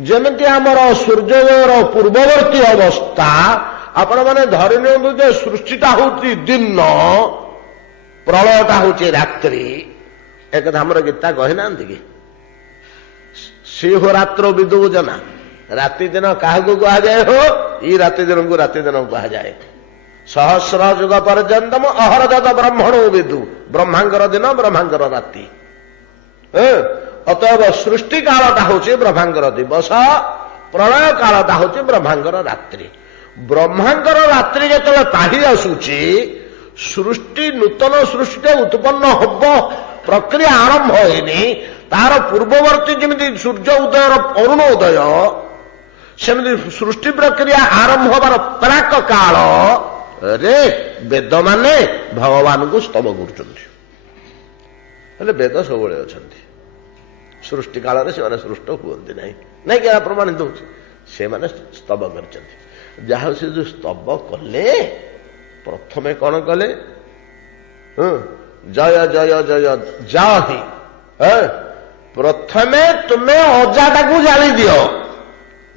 ଯେମିତି ଆମର ସୂର୍ଯ୍ୟୋଦୟର ପୂର୍ବବର୍ତ୍ତୀ ଅବସ୍ଥା, ଆପଣମାନେ ଧରି ନିଅନ୍ତୁ ଯେ ସୃଷ୍ଟିଟା ହଉଛି ଦିନ, ପ୍ରଳୟଟା ହଉଛି ରାତ୍ରି। ଏକଥା ଆମର ଗୀତା କହିନାହାନ୍ତି କି ସିଂହରାତ୍ର ବିଦୁଜନା, ରାତି ଦିନ କାହାକୁ କୁହାଯାଏ? ହୋ ଇ ରାତି ଦିନକୁ ରାତି ଦିନ କୁହାଯାଏ। ସହସ୍ର ଯୁଗ ପର୍ଯ୍ୟନ୍ତମ ଅହରଦତ ବ୍ରହ୍ମଣୋ ବିଦୁ, ବ୍ରହ୍ମାଙ୍କର ଦିନ ବ୍ରହ୍ମାଙ୍କର ରାତି। ଅତଏବ ସୃଷ୍ଟି କାଳଟା ହଉଛି ବ୍ରହ୍ମାଙ୍କର ଦିବସ, ପ୍ରଳୟ କାଳଟା ହଉଛି ବ୍ରହ୍ମାଙ୍କର ରାତ୍ରି। ବ୍ରହ୍ମାଙ୍କର ରାତ୍ରି ଯେତେବେଳେ ପାହି ଆସୁଛି, ସୃଷ୍ଟି ନୂତନ ସୃଷ୍ଟି ଉତ୍ପନ୍ନ ହବ, ପ୍ରକ୍ରିୟା ଆରମ୍ଭ ହେଇନି, ତାର ପୂର୍ବବର୍ତ୍ତୀ ଯେମିତି ସୂର୍ଯ୍ୟ ଉଦୟର ଅରୁଣୋଦୟ, ସେମିତି ସୃଷ୍ଟି ପ୍ରକ୍ରିୟା ଆରମ୍ଭ ହେବାର ପ୍ରାକ କାଳରେ ବେଦମାନେ ଭଗବାନଙ୍କୁ ସ୍ତବ କରୁଛନ୍ତି। ହେଲେ ବେଦ ସବୁବେଳେ ଅଛନ୍ତି, ସୃଷ୍ଟି କାଳରେ ସେମାନେ ସୃଷ୍ଟ ହୁଅନ୍ତି ନାହିଁ, ନାଇଁ କି ପ୍ରମାଣିତ ହଉଛି। ସେମାନେ ସ୍ତବ କରିଛନ୍ତି। ଯାହା ସେ ଯୋଉ ସ୍ତବ କଲେ, ପ୍ରଥମେ କଣ କଲେ? ଜୟ ଜୟ ଜୟ ଜୟ ହି, ପ୍ରଥମେ ତୁମେ ଅଜାଟାକୁ ଜାଳି ଦିଅ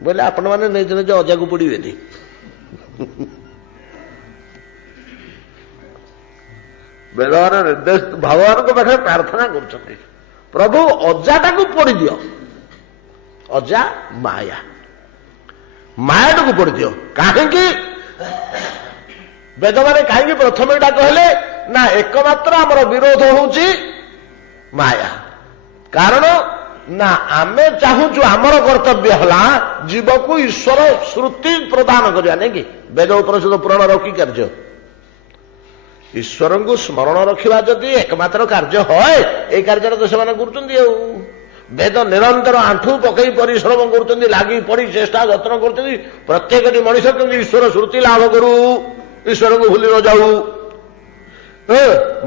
ବୋଇଲେ ଆପଣମାନେ ନିଜ ନିଜ ଅଜାକୁ ପୋଡିବେନି। ବେଦର ନିର୍ଦ୍ଦେଶ ଭଗବାନଙ୍କ ପାଖରେ ପ୍ରାର୍ଥନା କରୁଛନ୍ତି, ପ୍ରଭୁ ଅଜାଟାକୁ ପୋଡ଼ି ଦିଅ। ଅଜା ମାୟା, ମାୟାଟାକୁ ପୋଡ଼ି ଦିଅ। କାହିଁକି? ବେଦମାନେ କାହିଁକି ପ୍ରଥମେ ଏଟା କହିଲେ ନା ଏକମାତ୍ର ଆମର ବିରୋଧ ହଉଛି ମାୟା। କାରଣ ନା ଆମେ ଚାହୁଁଛୁ, ଆମର କର୍ତ୍ତବ୍ୟ ହେଲା ଜୀବକୁ ଈଶ୍ୱର ଶ୍ରୁତି ପ୍ରଦାନ କରିବା, ନାଇଁ କି? ବେଦ ଉପନିଷଦ ପୁରାଣର କି କାର୍ଯ୍ୟ? ଈଶ୍ୱରଙ୍କୁ ସ୍ମରଣ ରଖିବା ଯଦି ଏକମାତ୍ର କାର୍ଯ୍ୟ হয়, ଏଇ କାର୍ଯ୍ୟଟା ତ ସେମାନେ କରୁଛନ୍ତି। ଆଉ ବେଦ ନିରନ୍ତର ଆଣ୍ଠୁ ପକେଇ ପରିଶ୍ରମ କରୁଛନ୍ତି, ଲାଗି ପଡି ଚେଷ୍ଟା ଯତ୍ନ କରୁଛନ୍ତି, ପ୍ରତ୍ୟେକଟି ମଣିଷ କେମିତି ଈଶ୍ୱର ଶ୍ରୁତି ଲାଭ କରୁ, ଈଶ୍ୱରଙ୍କୁ ଭୁଲି ନ ଯାଉ।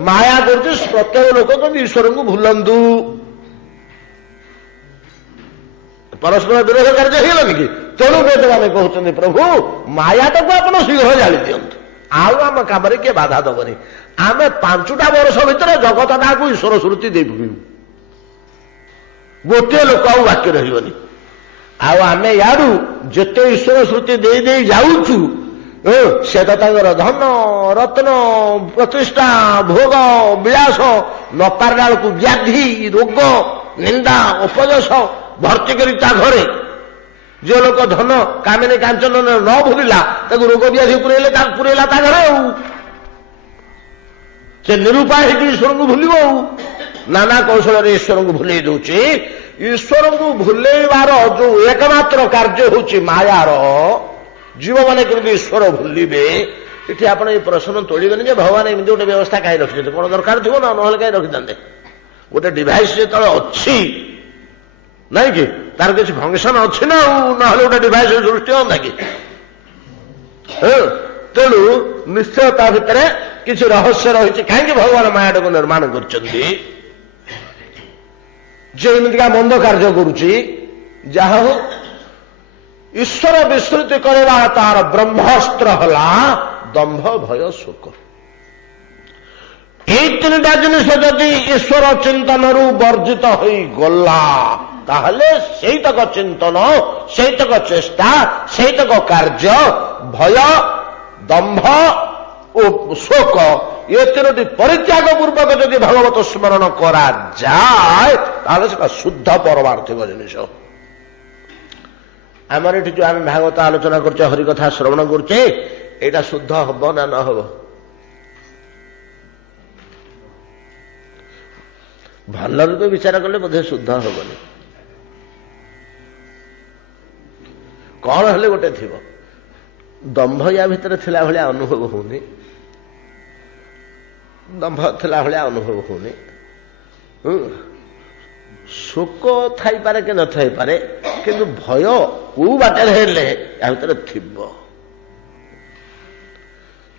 ମାୟା କରୁଛି ପ୍ରତ୍ୟେକ ଲୋକ କେମିତି ଈଶ୍ୱରଙ୍କୁ ଭୁଲନ୍ତୁ। ପରସ୍ପର ବିରୋଧ କାର୍ଯ୍ୟ ହେଇଗଲାନି କି? ତେଣୁ ବେଦମାନେ କହୁଛନ୍ତି ପ୍ରଭୁ ମାୟାଟାକୁ ଆପଣ ଶୀଘ୍ର ଜାଳି ଦିଅନ୍ତୁ, ଆଉ ଆମ କାମରେ କିଏ ବାଧା ଦବନି। ଆମେ 5ଟା ବର୍ଷ ଭିତରେ ଜଗତଟାକୁ ଈଶ୍ୱର ଶ୍ରୁତି ଦେଇ ପକେଇବୁ, ଗୋଟିଏ ଲୋକ ଆଉ ବାକ୍ୟ ରହିବନି। ଆଉ ଆମେ ୟାରୁ ଯେତେ ଈଶ୍ୱର ଶ୍ରୁତି ଦେଇ ଦେଇ ଯାଉଛୁ, ସେ ତ ତାଙ୍କର ଧନ ରତ୍ନ ପ୍ରତିଷ୍ଠା ଭୋଗ ବିଳାସ ନ ପାରିଲା ବେଳକୁ ବ୍ୟାଧି ରୋଗ ନିନ୍ଦା ଅପଯଶ ଭର୍ତ୍ତି କରି ତା ଘରେ। ଯେ ଲୋକ ଧନ କାମିନୀ କାଞ୍ଚନ ନ ଭୁଲିଲା, ତାକୁ ରୋଗ ବ୍ୟାଧି ପୁରେଇଲା ତା ଘରେ। ଆଉ ସେ ନିରୁପାୟ ହେଇକି ଈଶ୍ୱରଙ୍କୁ ଭୁଲିବ। ଆଉ ନାନା କୌଶଳରେ ଈଶ୍ୱରଙ୍କୁ ଭୁଲେଇ ଦଉଛି। ଈଶ୍ୱରଙ୍କୁ ଭୁଲେଇବାର ଯୋଉ ଏକମାତ୍ର କାର୍ଯ୍ୟ ହଉଛି ମାୟାର, ଜୀବମାନେ କେମିତି ଈଶ୍ୱର ଭୁଲିବେ। ଏଠି ଆପଣ ଏଇ ପ୍ରଶ୍ନ ତୋଳିବେନି ଯେ ଭଗବାନ ଏମିତି ଗୋଟେ ବ୍ୟବସ୍ଥା କାହିଁ ରଖିଛନ୍ତି, କଣ ଦରକାର ଥିବ ନା, ନହେଲେ କାହିଁ ରଖିଥାନ୍ତେ? ଗୋଟେ ଡିଭାଇସ୍ ଯେତେବେଳେ ଅଛି, ନାଇଁ କି, ତାର କିଛି ଫଙ୍କସନ ଅଛି ନା, ଆଉ ନହେଲେ ଗୋଟେ ଡିଭାଇସ୍ ସୃଷ୍ଟି ହୁଅନ୍ତା କି? ତେଣୁ ନିଶ୍ଚୟ ତା ଭିତରେ କିଛି ରହସ୍ୟ ରହିଛି। କାହିଁକି ଭଗବାନ ମାୟାଟାକୁ ନିର୍ମାଣ କରିଛନ୍ତି? ଯେ ଏମିତିକା ମନ୍ଦ କାର୍ଯ୍ୟ କରୁଛି, ଯାହା ହଉ ଈଶ୍ୱର ବିସ୍ମୃତି କରିବା ତାର ବ୍ରହ୍ମାସ୍ତ୍ର ହେଲା ଦମ୍ଭ ଭୟ ଶୋକ। এই 3টা ଜିନିଷ ଯଦି ଈଶ୍ୱର ଚିନ୍ତନରୁ ବର୍ଜିତ ହୋଇଗଲା, ତାହେଲେ ସେଇତକ ଚିନ୍ତନ, ସେଇତକ ଚେଷ୍ଟା, ସେଇତକ କାର୍ଯ୍ୟ, ଭୟ ଦମ୍ଭ ଓ ଶୋକ, ଏ 3ଟି ପରିତ୍ୟାଗ ପୂର୍ବକ ଯଦି ଭଗବତ ସ୍ମରଣ କରାଯାଏ, ତାହେଲେ ସେଟା ଶୁଦ୍ଧ ପରମାର୍ଥିକ ଜିନିଷ। ଆମର ଏଠି ଯୋଉ ଆମେ ଭାଗବତ ଆଲୋଚନା କରୁଛେ, ହରିକଥା ଶ୍ରବଣ କରୁଛେ, ଏଇଟା ଶୁଦ୍ଧ ହବ ନା ନ ହବ? ଭଲରେ ତ ବିଚାର କଲେ ବୋଧେ ଶୁଦ୍ଧ ହବନି। କଣ ହେଲେ ଗୋଟେ ଥିବ, ଦମ୍ଭ ୟା ଭିତରେ ଥିଲା ଭଳିଆ ଅନୁଭବ ହଉନି, ଦମ୍ଭ ଥିଲା ଭଳିଆ ଅନୁଭବ ହଉନି। ଶୋକ ଥାଇପାରେ କି ନଥାଇପାରେ, କିନ୍ତୁ ଭୟ କୋଉ ବାଟରେ ହେଲେ ୟା ଭିତରେ ଥିବ।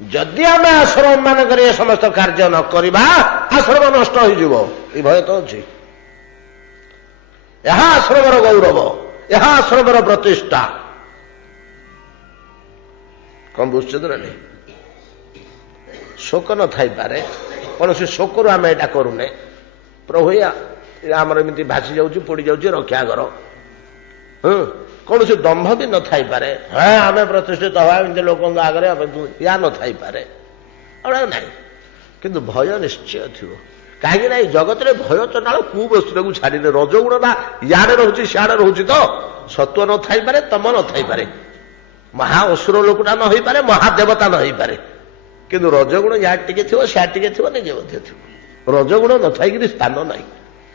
ଯଦି ଆମେ ଆଶ୍ରମ ମାନଙ୍କରେ ଏ ସମସ୍ତ କାର୍ଯ୍ୟ ନ କରିବା, ଆଶ୍ରମ ନଷ୍ଟ ହୋଇଯିବ, ଏ ଭୟ ତ ଅଛି। ଏହା ଆଶ୍ରମର ଗୌରବ, ଏହା ଆଶ୍ରମର ପ୍ରତିଷ୍ଠା। କଣ ବୁଝୁଛନ୍ତି ନା ନାହିଁ? ଶୋକ ନଥାଇପାରେ, କୌଣସି ଶୋକରୁ ଆମେ ଏଇଟା କରୁନେ, ପ୍ରଭୁ ଆମର ଏମିତି ଭାସି ଯାଉଛି, ପୋଡ଼ି ଯାଉଛି, ରକ୍ଷା କର। କୌଣସି ଦମ୍ଭ ବି ନଥାଇପାରେ, ହଁ ଆମେ ପ୍ରତିଷ୍ଠିତ ହବା ଏମିତି ଲୋକଙ୍କ ଆଗରେ, ୟା ନଥାଇପାରେ, ନାହିଁ। କିନ୍ତୁ ଭୟ ନିଶ୍ଚୟ ଥିବ। କାହିଁକି ନା ଏଇ ଜଗତରେ ଭୟ ଚଣ୍ଡାଳ କୋଉ ବସ୍ତୁଟାକୁ ଛାଡ଼ିଲେ, ରଜଗୁଣଟା ଇଆଡେ ରହୁଛି ସିଆଡେ ରହୁଛି ତ। ସତ୍ୱ ନଥାଇପାରେ, ତମ ନଥାଇପାରେ, ମହା ଅସୁର ଲୋକଟା ନ ହେଇପାରେ, ମହାଦେବତା ନ ହେଇପାରେ, କିନ୍ତୁ ରଜଗୁଣ ୟାଡେ ଟିକେ ଥିବ, ସିଆଡେ ଟିକେ ଥିବ, ନିଜେ ମଧ୍ୟ ଥିବ। ରଜଗୁଣ ନଥାଇକିରି ସ୍ଥାନ ନାହିଁ।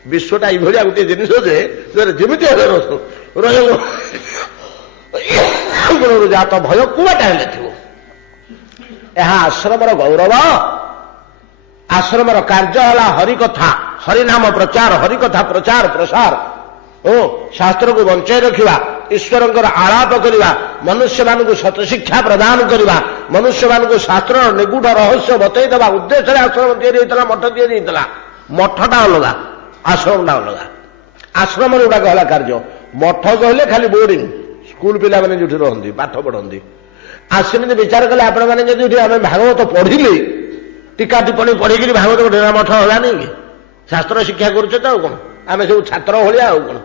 ବିଶ୍ୱଟା ଏଇଭଳିଆ ଗୋଟିଏ ଜିନିଷ ଯେ ଯେମିତି ହେଲେ ରଜଗୁଣରୁ ଜାତ ଭୟ କୁଆଟା ହେଲେ ଥିବ। ଏହା ଆଶ୍ରମର ଗୌରବ। ଆଶ୍ରମର କାର୍ଯ୍ୟ ହେଲା ହରିକଥା, ହରିନାମ ପ୍ରଚାର, ହରିକଥା ପ୍ରଚାର ପ୍ରସାର ଓ ଶାସ୍ତ୍ରକୁ ବଞ୍ଚାଇ ରଖିବା, ଈଶ୍ୱରଙ୍କର ଆଳାପ କରିବା, ମନୁଷ୍ୟମାନଙ୍କୁ ସତଶିକ୍ଷା ପ୍ରଦାନ କରିବା, ମନୁଷ୍ୟମାନଙ୍କୁ ଶାସ୍ତ୍ରର ନିଗୁଢ଼ ରହସ୍ୟ ବତେଇଦେବା ଉଦ୍ଦେଶ୍ୟରେ ଆଶ୍ରମ ତିଆରି ହେଇଥିଲା, ମଠ ତିଆରି ହେଇଥିଲା। ମଠଟା ଅଲଗା, ଆଶ୍ରମଟା ଅଲଗା। ଆଶ୍ରମର ଗୁଡାକ ହେଲା କାର୍ଯ୍ୟ। ମଠ କହିଲେ ଖାଲି ବୋର୍ଡିଂ, ସ୍କୁଲ ପିଲାମାନେ ଯୋଉଠି ରହନ୍ତି, ପାଠ ପଢନ୍ତି। ଆଉ ସେମିତି ବିଚାର କଲେ ଆପଣମାନେ ଯଦି ଆମେ ଭାଗବତ ପଢିଲେ, ଟୀକା ଟିପ୍ପଣୀ ପଢିକିରି ଭାଗବତ ଢେରା ମଠ ହେଲାନି କି? ଶାସ୍ତ୍ର ଶିକ୍ଷା କରୁଛେ ତ, ଆଉ କଣ? ଆମେ ସବୁ ଛାତ୍ର ଭଳିଆ, ଆଉ କଣ?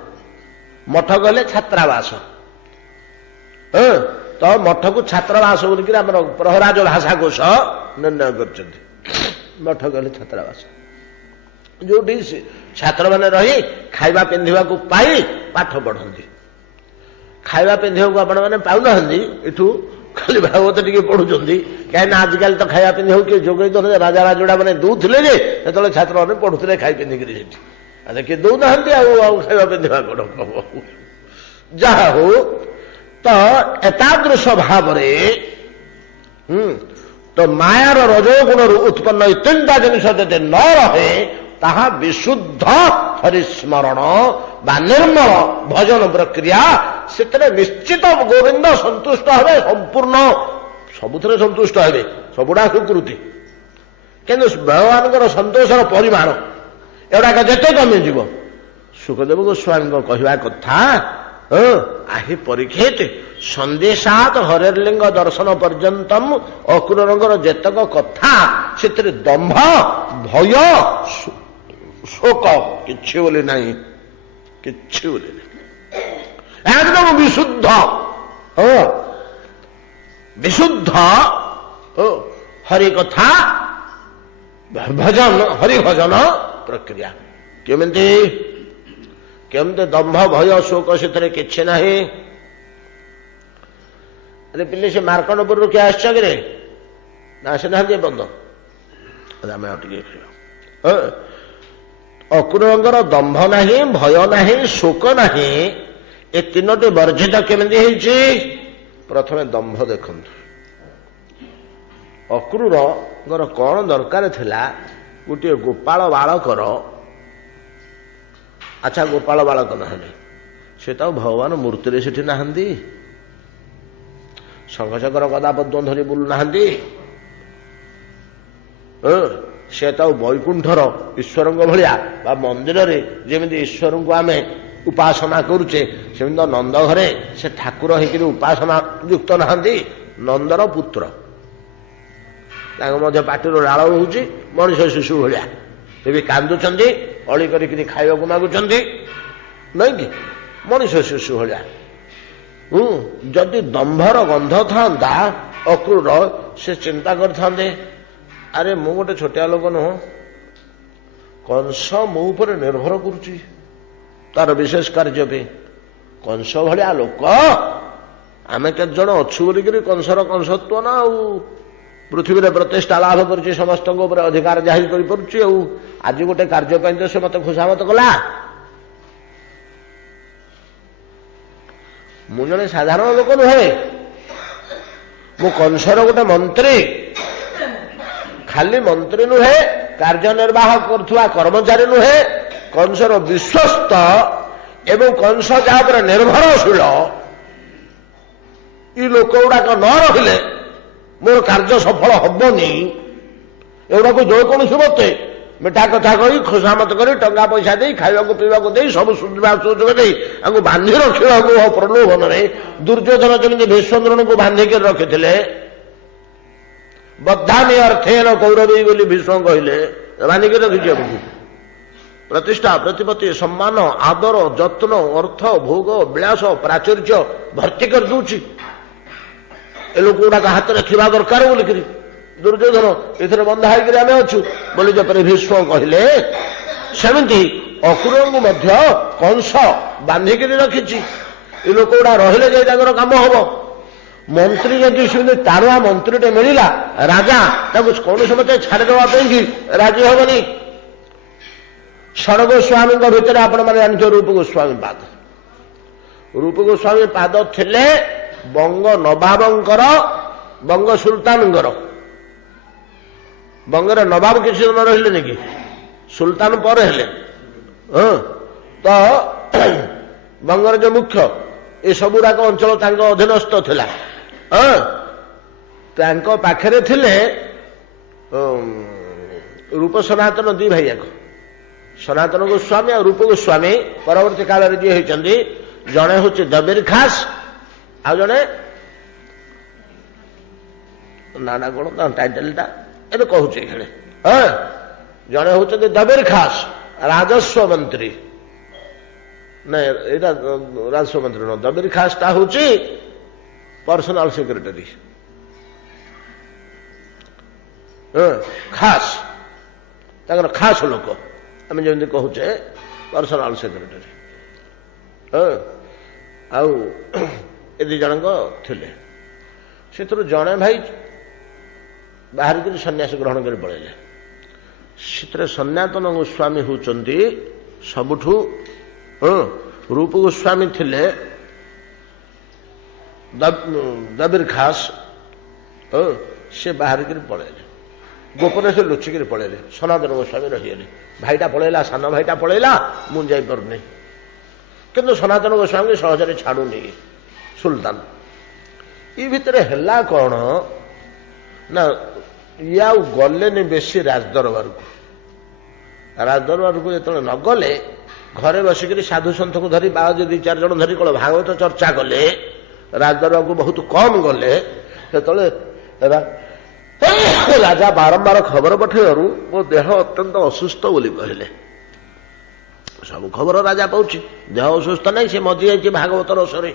ମଠ କହିଲେ ଛାତ୍ରାବାସ। ତ ମଠକୁ ଛାତ୍ରାବାସ ବୋଲିକିରି ଆମର ପ୍ରହରାଜ ଭାଷାକୋଷ ନିର୍ଣ୍ଣୟ କରିଛନ୍ତି। ମଠ କହିଲେ ଛାତ୍ରାବାସ, ଯୋଉଠି ଛାତ୍ରମାନେ ରହି ଖାଇବା ପିନ୍ଧିବାକୁ ପାଇ ପାଠ ପଢନ୍ତି। ଖାଇବା ପିନ୍ଧିବାକୁ ଆପଣମାନେ ପାଉନାହାନ୍ତି, ଏଠୁ ଖାଲି ଭାଗବତ ଟିକେ ପଢୁଛନ୍ତି। କାହିଁକିନା ଆଜିକାଲି ତ ଖାଇବା ପିନ୍ଧିବାକୁ କିଏ ଯୋଗେଇ ଦଉଥିଲେ, ରାଜା ରାଜୁଡା ମାନେ ଦଉଥିଲେ ଯେ, ସେତେବେଳେ ଛାତ୍ରମାନେ ପଢୁଥିଲେ ଖାଇ ପିନ୍ଧିକିରି ସେଠି। ଆଚ୍ଛା କିଏ ଦଉନାହାନ୍ତି, ଆଉ ଖାଇବା ପିନ୍ଧିବା କଣ ହବ? ଯାହା ହଉ, ତ ଏତାଦୃଶ ଭାବରେ ତ ମାୟାର ରଜୋଗୁଣରୁ ଉତ୍ପନ୍ନ ଏ ତିନିଟା ଜିନିଷ ଯଦି ନ ରହେ, ତାହା ବିଶୁଦ୍ଧ ହରିସ୍ମରଣ ବା ନିର୍ମଳ ଭଜନ ପ୍ରକ୍ରିୟା। ସେଥିରେ ନିଶ୍ଚିତ ଗୋବିନ୍ଦ ସନ୍ତୁଷ୍ଟ ହେବେ, ସମ୍ପୂର୍ଣ୍ଣ ସବୁଥିରେ ସନ୍ତୁଷ୍ଟ ହେବେ, ସବୁଡ଼ା ସ୍ୱୀକୃତି। କିନ୍ତୁ ଭଗବାନଙ୍କର ସନ୍ତୋଷର ପରିମାଣ ଏଗୁଡ଼ାକ ଯେତେ କମିଯିବ, ସୁଖଦେବ ଗୋସ୍ୱାମୀଙ୍କ କହିବା କଥା, ଆହି ପରୀକ୍ଷିତ ସନ୍ଦେଶାତ ହରେର୍ଲିଙ୍ଗ ଦର୍ଶନ ପର୍ଯ୍ୟନ୍ତମ ଅକ୍ରୂରଙ୍କର ଯେତକ କଥା, ସେଥିରେ ଦମ୍ଭ, ଭୟ, ଶୋକ କିଛି ବୋଲି ନାହିଁ, କିଛି ବୋଲି ନାହିଁ। একদম বিশুদ্ধ, বিশুদ্ধ হরিকথা ভজন, হরিভজন প্রক্রিয়া। କେମିତି କେମିତି ଦମ୍ଭ, ଭୟ, ଶୋକ ସେଥିରେ କିଛି ନାହିଁ। ଆରେ ପିଲେ, ସେ ମାର୍କଣ୍ଡପୁରରୁ କିଏ ଆସିଛ କିରେ? ନା ଆସିନାହାନ୍ତି ବନ୍ଧ? ଆମେ ଆଉ ଟିକେ ଅକ୍ରୂରଙ୍କର ଦମ୍ଭ ନାହିଁ, ଭୟ ନାହିଁ, ଶୋକ ନାହିଁ। ଏ ତିନୋଟି ବର୍ଜିତ କେମିତି ହେଇଛି? ପ୍ରଥମେ ଦମ୍ଭ ଦେଖନ୍ତୁ। ଅକ୍ରୂରଙ୍କର କଣ ଦରକାର ଥିଲା? ଗୋଟିଏ ଗୋପାଳ ବାଳକର, ଆଚ୍ଛା ଗୋପାଳ ବାଳକ ନହେଲେ ସେ ତ ଭଗବାନ ମୂର୍ତ୍ତିରେ ସେଠି ନାହାନ୍ତି, ଶଙ୍ଖଚକ୍ର ଗଦା ପଦ୍ମ ଧରି ବୁଲୁନାହାନ୍ତି, ସେ ତ ବୈକୁଣ୍ଠର ଈଶ୍ୱରଙ୍କ ଭଳିଆ ବା ମନ୍ଦିରରେ ଯେମିତି ଈଶ୍ୱରଙ୍କୁ ଆମେ ଉପାସନା କରୁଛେ, ସେମିତି ନନ୍ଦ ଘରେ ସେ ଠାକୁର ହେଇକିରି ଉପାସନା ଯୁକ୍ତ ନାହାନ୍ତି। ନନ୍ଦର ପୁତ୍ର, ତାଙ୍କ ମଧ୍ୟ ପାଟିରୁ ଲାଳ ରହୁଛି, ମଣିଷ ଶିଶୁ ଭଳିଆ। ସେ ବି କାନ୍ଦୁଛନ୍ତି, ଅଳି କରିକିରି ଖାଇବାକୁ ମାଗୁଛନ୍ତି, ନାଇଁ କି? ମଣିଷ ଶିଶୁ ଭଳିଆ। ଯଦି ଦମ୍ଭର ଗନ୍ଧ ଥାନ୍ତା ଅକ୍ରୂର, ସେ ଚିନ୍ତା କରିଥାନ୍ତେ, ଆରେ ମୁଁ ଗୋଟେ ଛୋଟିଆ ଲୋକ ନୁହଁ, କଂସ ମୋ ଉପରେ ନିର୍ଭର କରୁଛି ତାର ବିଶେଷ କାର୍ଯ୍ୟ ପାଇଁ। କଂସ ଭଳିଆ ଲୋକ ଆମେ କେତେ ଜଣ ଅଛୁ ବୋଲିକିରି କଂସର କଂସତ୍ୱ ନା, ଆଉ ପୃଥିବୀରେ ପ୍ରତିଷ୍ଠା ଲାଭ କରୁଛି, ସମସ୍ତଙ୍କ ଉପରେ ଅଧିକାର ଜାହିର କରିପାରୁଛି। ଆଉ ଆଜି ଗୋଟେ କାର୍ଯ୍ୟ ପାଇଁ ତ ସେ ମତେ ଖୁସାମତ କଲା। ମୁଁ ଜଣେ ସାଧାରଣ ଲୋକ ନୁହେଁ, ମୁଁ କଂସର ଗୋଟେ ମନ୍ତ୍ରୀ। ଖାଲି ମନ୍ତ୍ରୀ ନୁହେଁ, କାର୍ଯ୍ୟନିର୍ବାହ କରୁଥିବା କର୍ମଚାରୀ ନୁହେଁ, କଂସର ବିଶ୍ୱସ୍ତ ଏବଂ କଂସ ଯାହା ଉପରେ ନିର୍ଭରଶୀଳ। ଏ ଲୋକ ଗୁଡାକ ନ ରହିଲେ ମୋର କାର୍ଯ୍ୟ ସଫଳ ହବନି। ଏଗୁଡାକୁ ଯେକୌଣସି ମତେ ମିଠା କଥା କହି ଖୁସାମତ କରି ଟଙ୍କା ପଇସା ଦେଇ ଖାଇବାକୁ ପିଇବାକୁ ଦେଇ ସବୁ ସୁବିଧା ସୁଯୋଗ ଦେଇ ତାଙ୍କୁ ବାନ୍ଧି ରଖିବାକୁ ପ୍ରଲୋଭନରେ ଦୁର୍ଯ୍ୟୋଧନ ଯେମିତି ଭୀଷ୍ମଦ୍ରୋଣଙ୍କୁ ବାନ୍ଧିକି ରଖିଥିଲେ, ବଦ୍ଧାମି ଅର୍ଥେନ କୌରବୀ ବୋଲି ଭୀଷ୍ମ କହିଲେ, ବାନ୍ଧିକି ରଖିଛି ଆମକୁ। ପ୍ରତିଷ୍ଠା, ପ୍ରତିପତ୍ତି, ସମ୍ମାନ, ଆଦର, ଯତ୍ନ, ଅର୍ଥ, ଭୋଗ, ବିଳାସ, ପ୍ରାଚୁର୍ଯ୍ୟ ଭର୍ତ୍ତି କରିଦଉଛି। ଏ ଲୋକ ଗୁଡାକ ହାତରେ ଥିବା ଦରକାର ବୋଲିକିରି ଦୁର୍ଯ୍ୟୋଧନ ଏଥିରେ ବନ୍ଧା ହେଇକିରି ଆମେ ଅଛୁ ବୋଲି ଯେପରି ଭୀଷ୍ମ କହିଲେ, ସେମିତି ଅକ୍ରୁରଙ୍କୁ ମଧ୍ୟ କଂସ ବାନ୍ଧିକିରି ରଖିଛି। ଏ ଲୋକ ଗୁଡା ରହିଲେ ଯାଇ ତାଙ୍କର କାମ ହବ। ମନ୍ତ୍ରୀ ଯଦି ସେମିତି ଟାଣୁଆ ମନ୍ତ୍ରୀଟେ ମିଳିଲା, ରାଜା ତାକୁ କୌଣସି ମତେ ଛାଡ଼ିଦେବା ପାଇଁ କି ରାଜି ହବନି। ଷଡ଼ ଗୋସ୍ୱାମୀଙ୍କ ଭିତରେ ଆପଣମାନେ ଜାଣିଥିବେ ରୂପ ଗୋସ୍ୱାମୀ ପାଦ। ରୂପ ଗୋସ୍ୱାମୀ ପାଦ ଥିଲେ ବଙ୍ଗ ନବାବଙ୍କର, ବଙ୍ଗ ସୁଲତାନଙ୍କର। ବଙ୍ଗରେ ନବାବ କିଛି ଦିନ ରହିଲେନି କି, ସୁଲତାନ ପରେ ହେଲେ। ତ ବଙ୍ଗର ଯେ ମୁଖ୍ୟ, ଏସବୁଗୁଡାକ ଅଞ୍ଚଳ ତାଙ୍କ ଅଧୀନସ୍ଥ ଥିଲା। ତାଙ୍କ ପାଖରେ ଥିଲେ ରୂପ ସନାତନ ଦି ଭାଇ ଯାକ, ସନାତନ ଗୋସ୍ୱାମୀ ଆଉ ରୂପ ଗୋସ୍ୱାମୀ। ପରବର୍ତ୍ତୀ କାଳରେ ଯିଏ ହେଇଛନ୍ତି, ଜଣେ ହଉଛି ଦବିର ଖାସ, ଆଉ ଜଣେ ନା କଣ ତା ଟାଇଟେଲଟା ଏବେ କହୁଛି ଏখানে। ଜଣେ ହଉଛନ୍ତି ଦବିର ଖାସ, ରାଜସ୍ୱ ମନ୍ତ୍ରୀ। ନାଇଁ, ଏଇଟା ରାଜସ୍ୱ ମନ୍ତ୍ରୀ ନୁହଁ। ଦବିର ଖାସଟା ହଉଛି ପର୍ସନାଲ ସେକ୍ରେଟାରୀ। ଖାସ, ତାଙ୍କର ଖାସ ଲୋକ, ଆମେ ଯେମିତି କହୁଛେ ପର୍ସନାଲ ସେକ୍ରେଟାରୀ। ଆଉ ଏ ଦି ଜଣଙ୍କ ଥିଲେ। ସେଥିରୁ ଜଣେ ଭାଇ ବାହାରିକରି ସନ୍ନ୍ୟାସ ଗ୍ରହଣ କରି ପଳେଇଲେ। ସେଥିରେ ସନାତନ ଗୋସ୍ୱାମୀ ହେଉଛନ୍ତି ସବୁଠୁ। ରୂପ ଗୋସ୍ୱାମୀ ଥିଲେ ଦବିର ଖାସ, ସେ ବାହାରିକରି ପଳେଇଲେ। ଗୋପନେ ସେ ଲୁଚିକିରି ପଳେଇଲେ। ସନାତନ ଗୋସ୍ୱାମୀ ରହିଗଲେ। ଭାଇଟା ପଳେଇଲା, ସାନ ଭାଇଟା ପଳେଇଲା, ମୁଁ ଯାଇପାରୁନି। କିନ୍ତୁ ସନାତନ ଗୋସ୍ୱାମୀ ସହଜରେ ଛାଡୁନି ସୁଲତାନ। ଏ ଭିତରେ ହେଲା କଣ ନା, ଇଏ ଆଉ ଗଲେନି ବେଶୀ ରାଜଦରବାରକୁ। ରାଜଦରବାରକୁ ଯେତେବେଳେ ନ ଗଲେ, ଘରେ ବସିକରି ସାଧୁ ସନ୍ଥକୁ ଧରି ବାହାଜ ଦି ଚାରି ଜଣ ଧରି କଣ ଭାଗବତ ଚର୍ଚ୍ଚା କଲେ। ରାଜଦରବାରକୁ ବହୁତ କମ ଗଲେ। ସେତେବେଳେ ରାଜା ବାରମ୍ବାର ଖବର ପଠେଇବାରୁ ମୋ ଦେହ ଅତ୍ୟନ୍ତ ଅସୁସ୍ଥ ବୋଲି କହିଲେ। ସବୁ ଖବର ରାଜା ପାଉଛି, ଦେହ ଅସୁସ୍ଥ ନାହିଁ, ସେ ମଜି ଯାଇଛି ଭାଗବତ ରସରେ।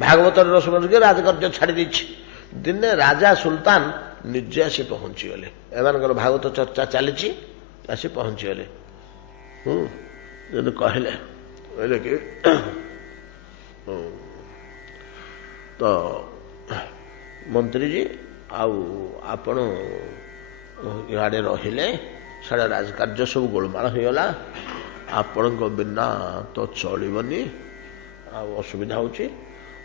ଭାଗବତର ରସ ମଜିକି ରାଜକାର୍ଯ୍ୟ ଛାଡ଼ି ଦେଇଛି। ଦିନେ ରାଜା ସୁଲତାନ ନିଜେ ଆସି ପହଞ୍ଚିଗଲେ। ଏମାନଙ୍କର ଭାଗବତ ଚର୍ଚ୍ଚା ଚାଲିଛି, ଆସି ପହଞ୍ଚିଗଲେ। ଯଦି କହିଲେ କି ତ ମନ୍ତ୍ରୀଜୀ, ଆଉ ଆପଣ ଇଆଡ଼େ ରହିଲେ, ସାଡ଼େ ରାଜକାର୍ଯ୍ୟ ସବୁ ଗୋଳମାଳ ହେଇଗଲା, ଆପଣଙ୍କ ବିନା ତ ଚଳିବନି, ଆଉ ଅସୁବିଧା ହେଉଛି।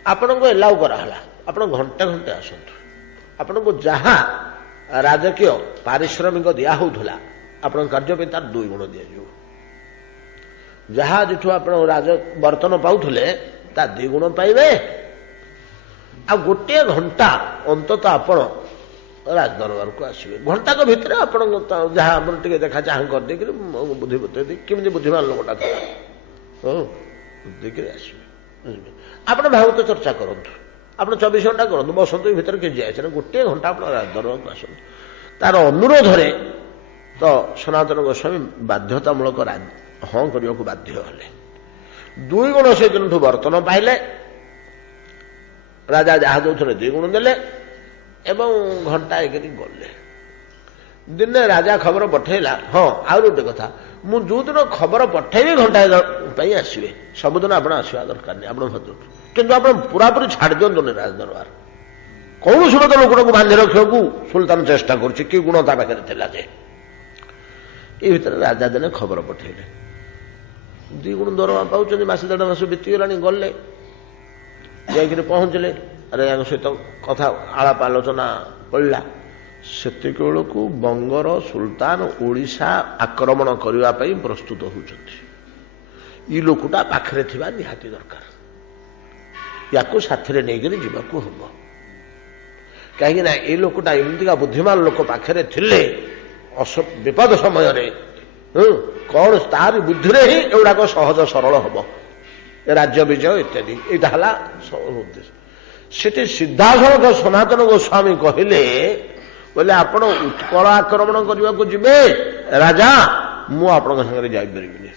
ଆପଣଙ୍କୁ ଏଲାଉ କରାହେଲା, ଆପଣ ଘଣ୍ଟେ ଘଣ୍ଟେ ଆସନ୍ତୁ। ଆପଣଙ୍କୁ ଯାହା ରାଜକୀୟ ପାରିଶ୍ରମିକ ଦିଆ ହେଉଥିଲା, ଆପଣଙ୍କ କାର୍ଯ୍ୟ ପାଇଁ ତାର 2 ଗୁଣ ଦିଆଯିବ। ଯାହା ଯେଠୁ ଆପଣ ରାଜ ବର୍ତ୍ତନ ପାଉଥିଲେ, ତା 2 ଗୁଣ ପାଇବେ। ଆଉ ଗୋଟିଏ ଘଣ୍ଟା ଅନ୍ତତଃ ଆପଣ ରାଜଦରବାରକୁ ଆସିବେ। ଘଣ୍ଟାକ ଭିତରେ ଆପଣଙ୍କ ଯାହା ଆମର ଟିକେ ଦେଖା ଚାହାଁ କରିଦେଇକିରି ବୁଦ୍ଧି ବତେଇ ଦେଇ, କେମିତି ବୁଦ୍ଧିମାନ ଲୋକଟା ଥିଲା, ଦେଇକିରି ଆସିବେ। ଆପଣ ଭାଗବତ ଚର୍ଚ୍ଚା କରନ୍ତୁ, ଆପଣ 24 ଘଣ୍ଟା କରନ୍ତୁ, ବସନ୍ତୁ। ଏ ଭିତରେ କିଛି ଯାଇଛନ୍ତି, ଗୋଟିଏ ଘଣ୍ଟା ଆପଣ ରାଜଦରବାରକୁ ଆସନ୍ତୁ। ତାର ଅନୁରୋଧରେ ତ ସନାତନ ଗୋସ୍ୱାମୀ ବାଧ୍ୟତାମୂଳକ ହଁ କରିବାକୁ ବାଧ୍ୟ ହେଲେ। 2 ଗୁଣ ସେ ଦିନଠୁ ବର୍ତ୍ତନ ପାଇଲେ। ରାଜା ଯାହା ଦଉଥିଲେ 2 ଗୁଣ ଦେଲେ ଏବଂ ଘଣ୍ଟା ଏକରି ଗଲେ। ଦିନେ ରାଜା ଖବର ପଠେଇଲା, ହଁ ଆହୁରି ଗୋଟେ କଥା, ମୁଁ ଯୋଉଦିନ ଖବର ପଠେଇବି ଘଣ୍ଟାଏ ପାଇଁ ଆସିବେ, ସବୁଦିନ ଆପଣ ଆସିବା ଦରକାର ନାହିଁ, ଆପଣ ଭଦ୍ର। କିନ୍ତୁ ଆପଣ ପୁରାପୁରି ଛାଡ଼ି ଦିଅନ୍ତୁନି ରାଜଦରବାର। କୌଣସି ଗୋଟେ ଲୋକଟାକୁ ବାନ୍ଧି ରଖିବାକୁ ସୁଲତାନ ଚେଷ୍ଟା କରୁଛି, କି ଗୁଣ ତା ପାଖରେ ଥିଲା ଯେ। ଏ ଭିତରେ ରାଜା ଦିନେ ଖବର ପଠେଇଲେ, 2 ଗୁଣ ଦରମା ପାଉଛନ୍ତି, ମାସେ 1.5 ମାସ ବିତିଗଲାଣି। ଗଲେ ଯାଇକିରି ପହଞ୍ଚିଲେ, ଆରେ ୟାଙ୍କ ସହିତ କଥା ଆଳାପ ଆଲୋଚନା ପଡ଼ିଲା। ସେତିକିବେଳକୁ ବଙ୍ଗର ସୁଲତାନ ଓଡ଼ିଶା ଆକ୍ରମଣ କରିବା ପାଇଁ ପ୍ରସ୍ତୁତ ହେଉଛନ୍ତି। ଏ ଲୋକଟା ପାଖରେ ଥିବା ନିହାତି ଦରକାର, ୟାକୁ ସାଥିରେ ନେଇକରି ଯିବାକୁ ହବ। କାହିଁକି ନା ଏ ଲୋକଟା ଏମିତିକା ବୁଦ୍ଧିମାନ ଲୋକ ପାଖରେ ଥିଲେ ବିପଦ ସମୟରେ କଣ ତାରି ବୁଦ୍ଧିରେ ହିଁ ଏଗୁଡାକ ସହଜ ସରଳ ହବ, ରାଜ୍ୟ ବିଜୟ ଇତ୍ୟାଦି। ଏଇଟା ହେଲା ଉଦ୍ଦେଶ୍ୟ। ସେଠି ସିଧାସଳଖ ସନାତନ ଗୋସ୍ୱାମୀ କହିଲେ, ଆପଣ ଉତ୍କଳ ଆକ୍ରମଣ କରିବାକୁ ଯିବେ ରାଜା, ମୁଁ ଆପଣଙ୍କ ସାଙ୍ଗରେ ଯାଇପାରିବିନି।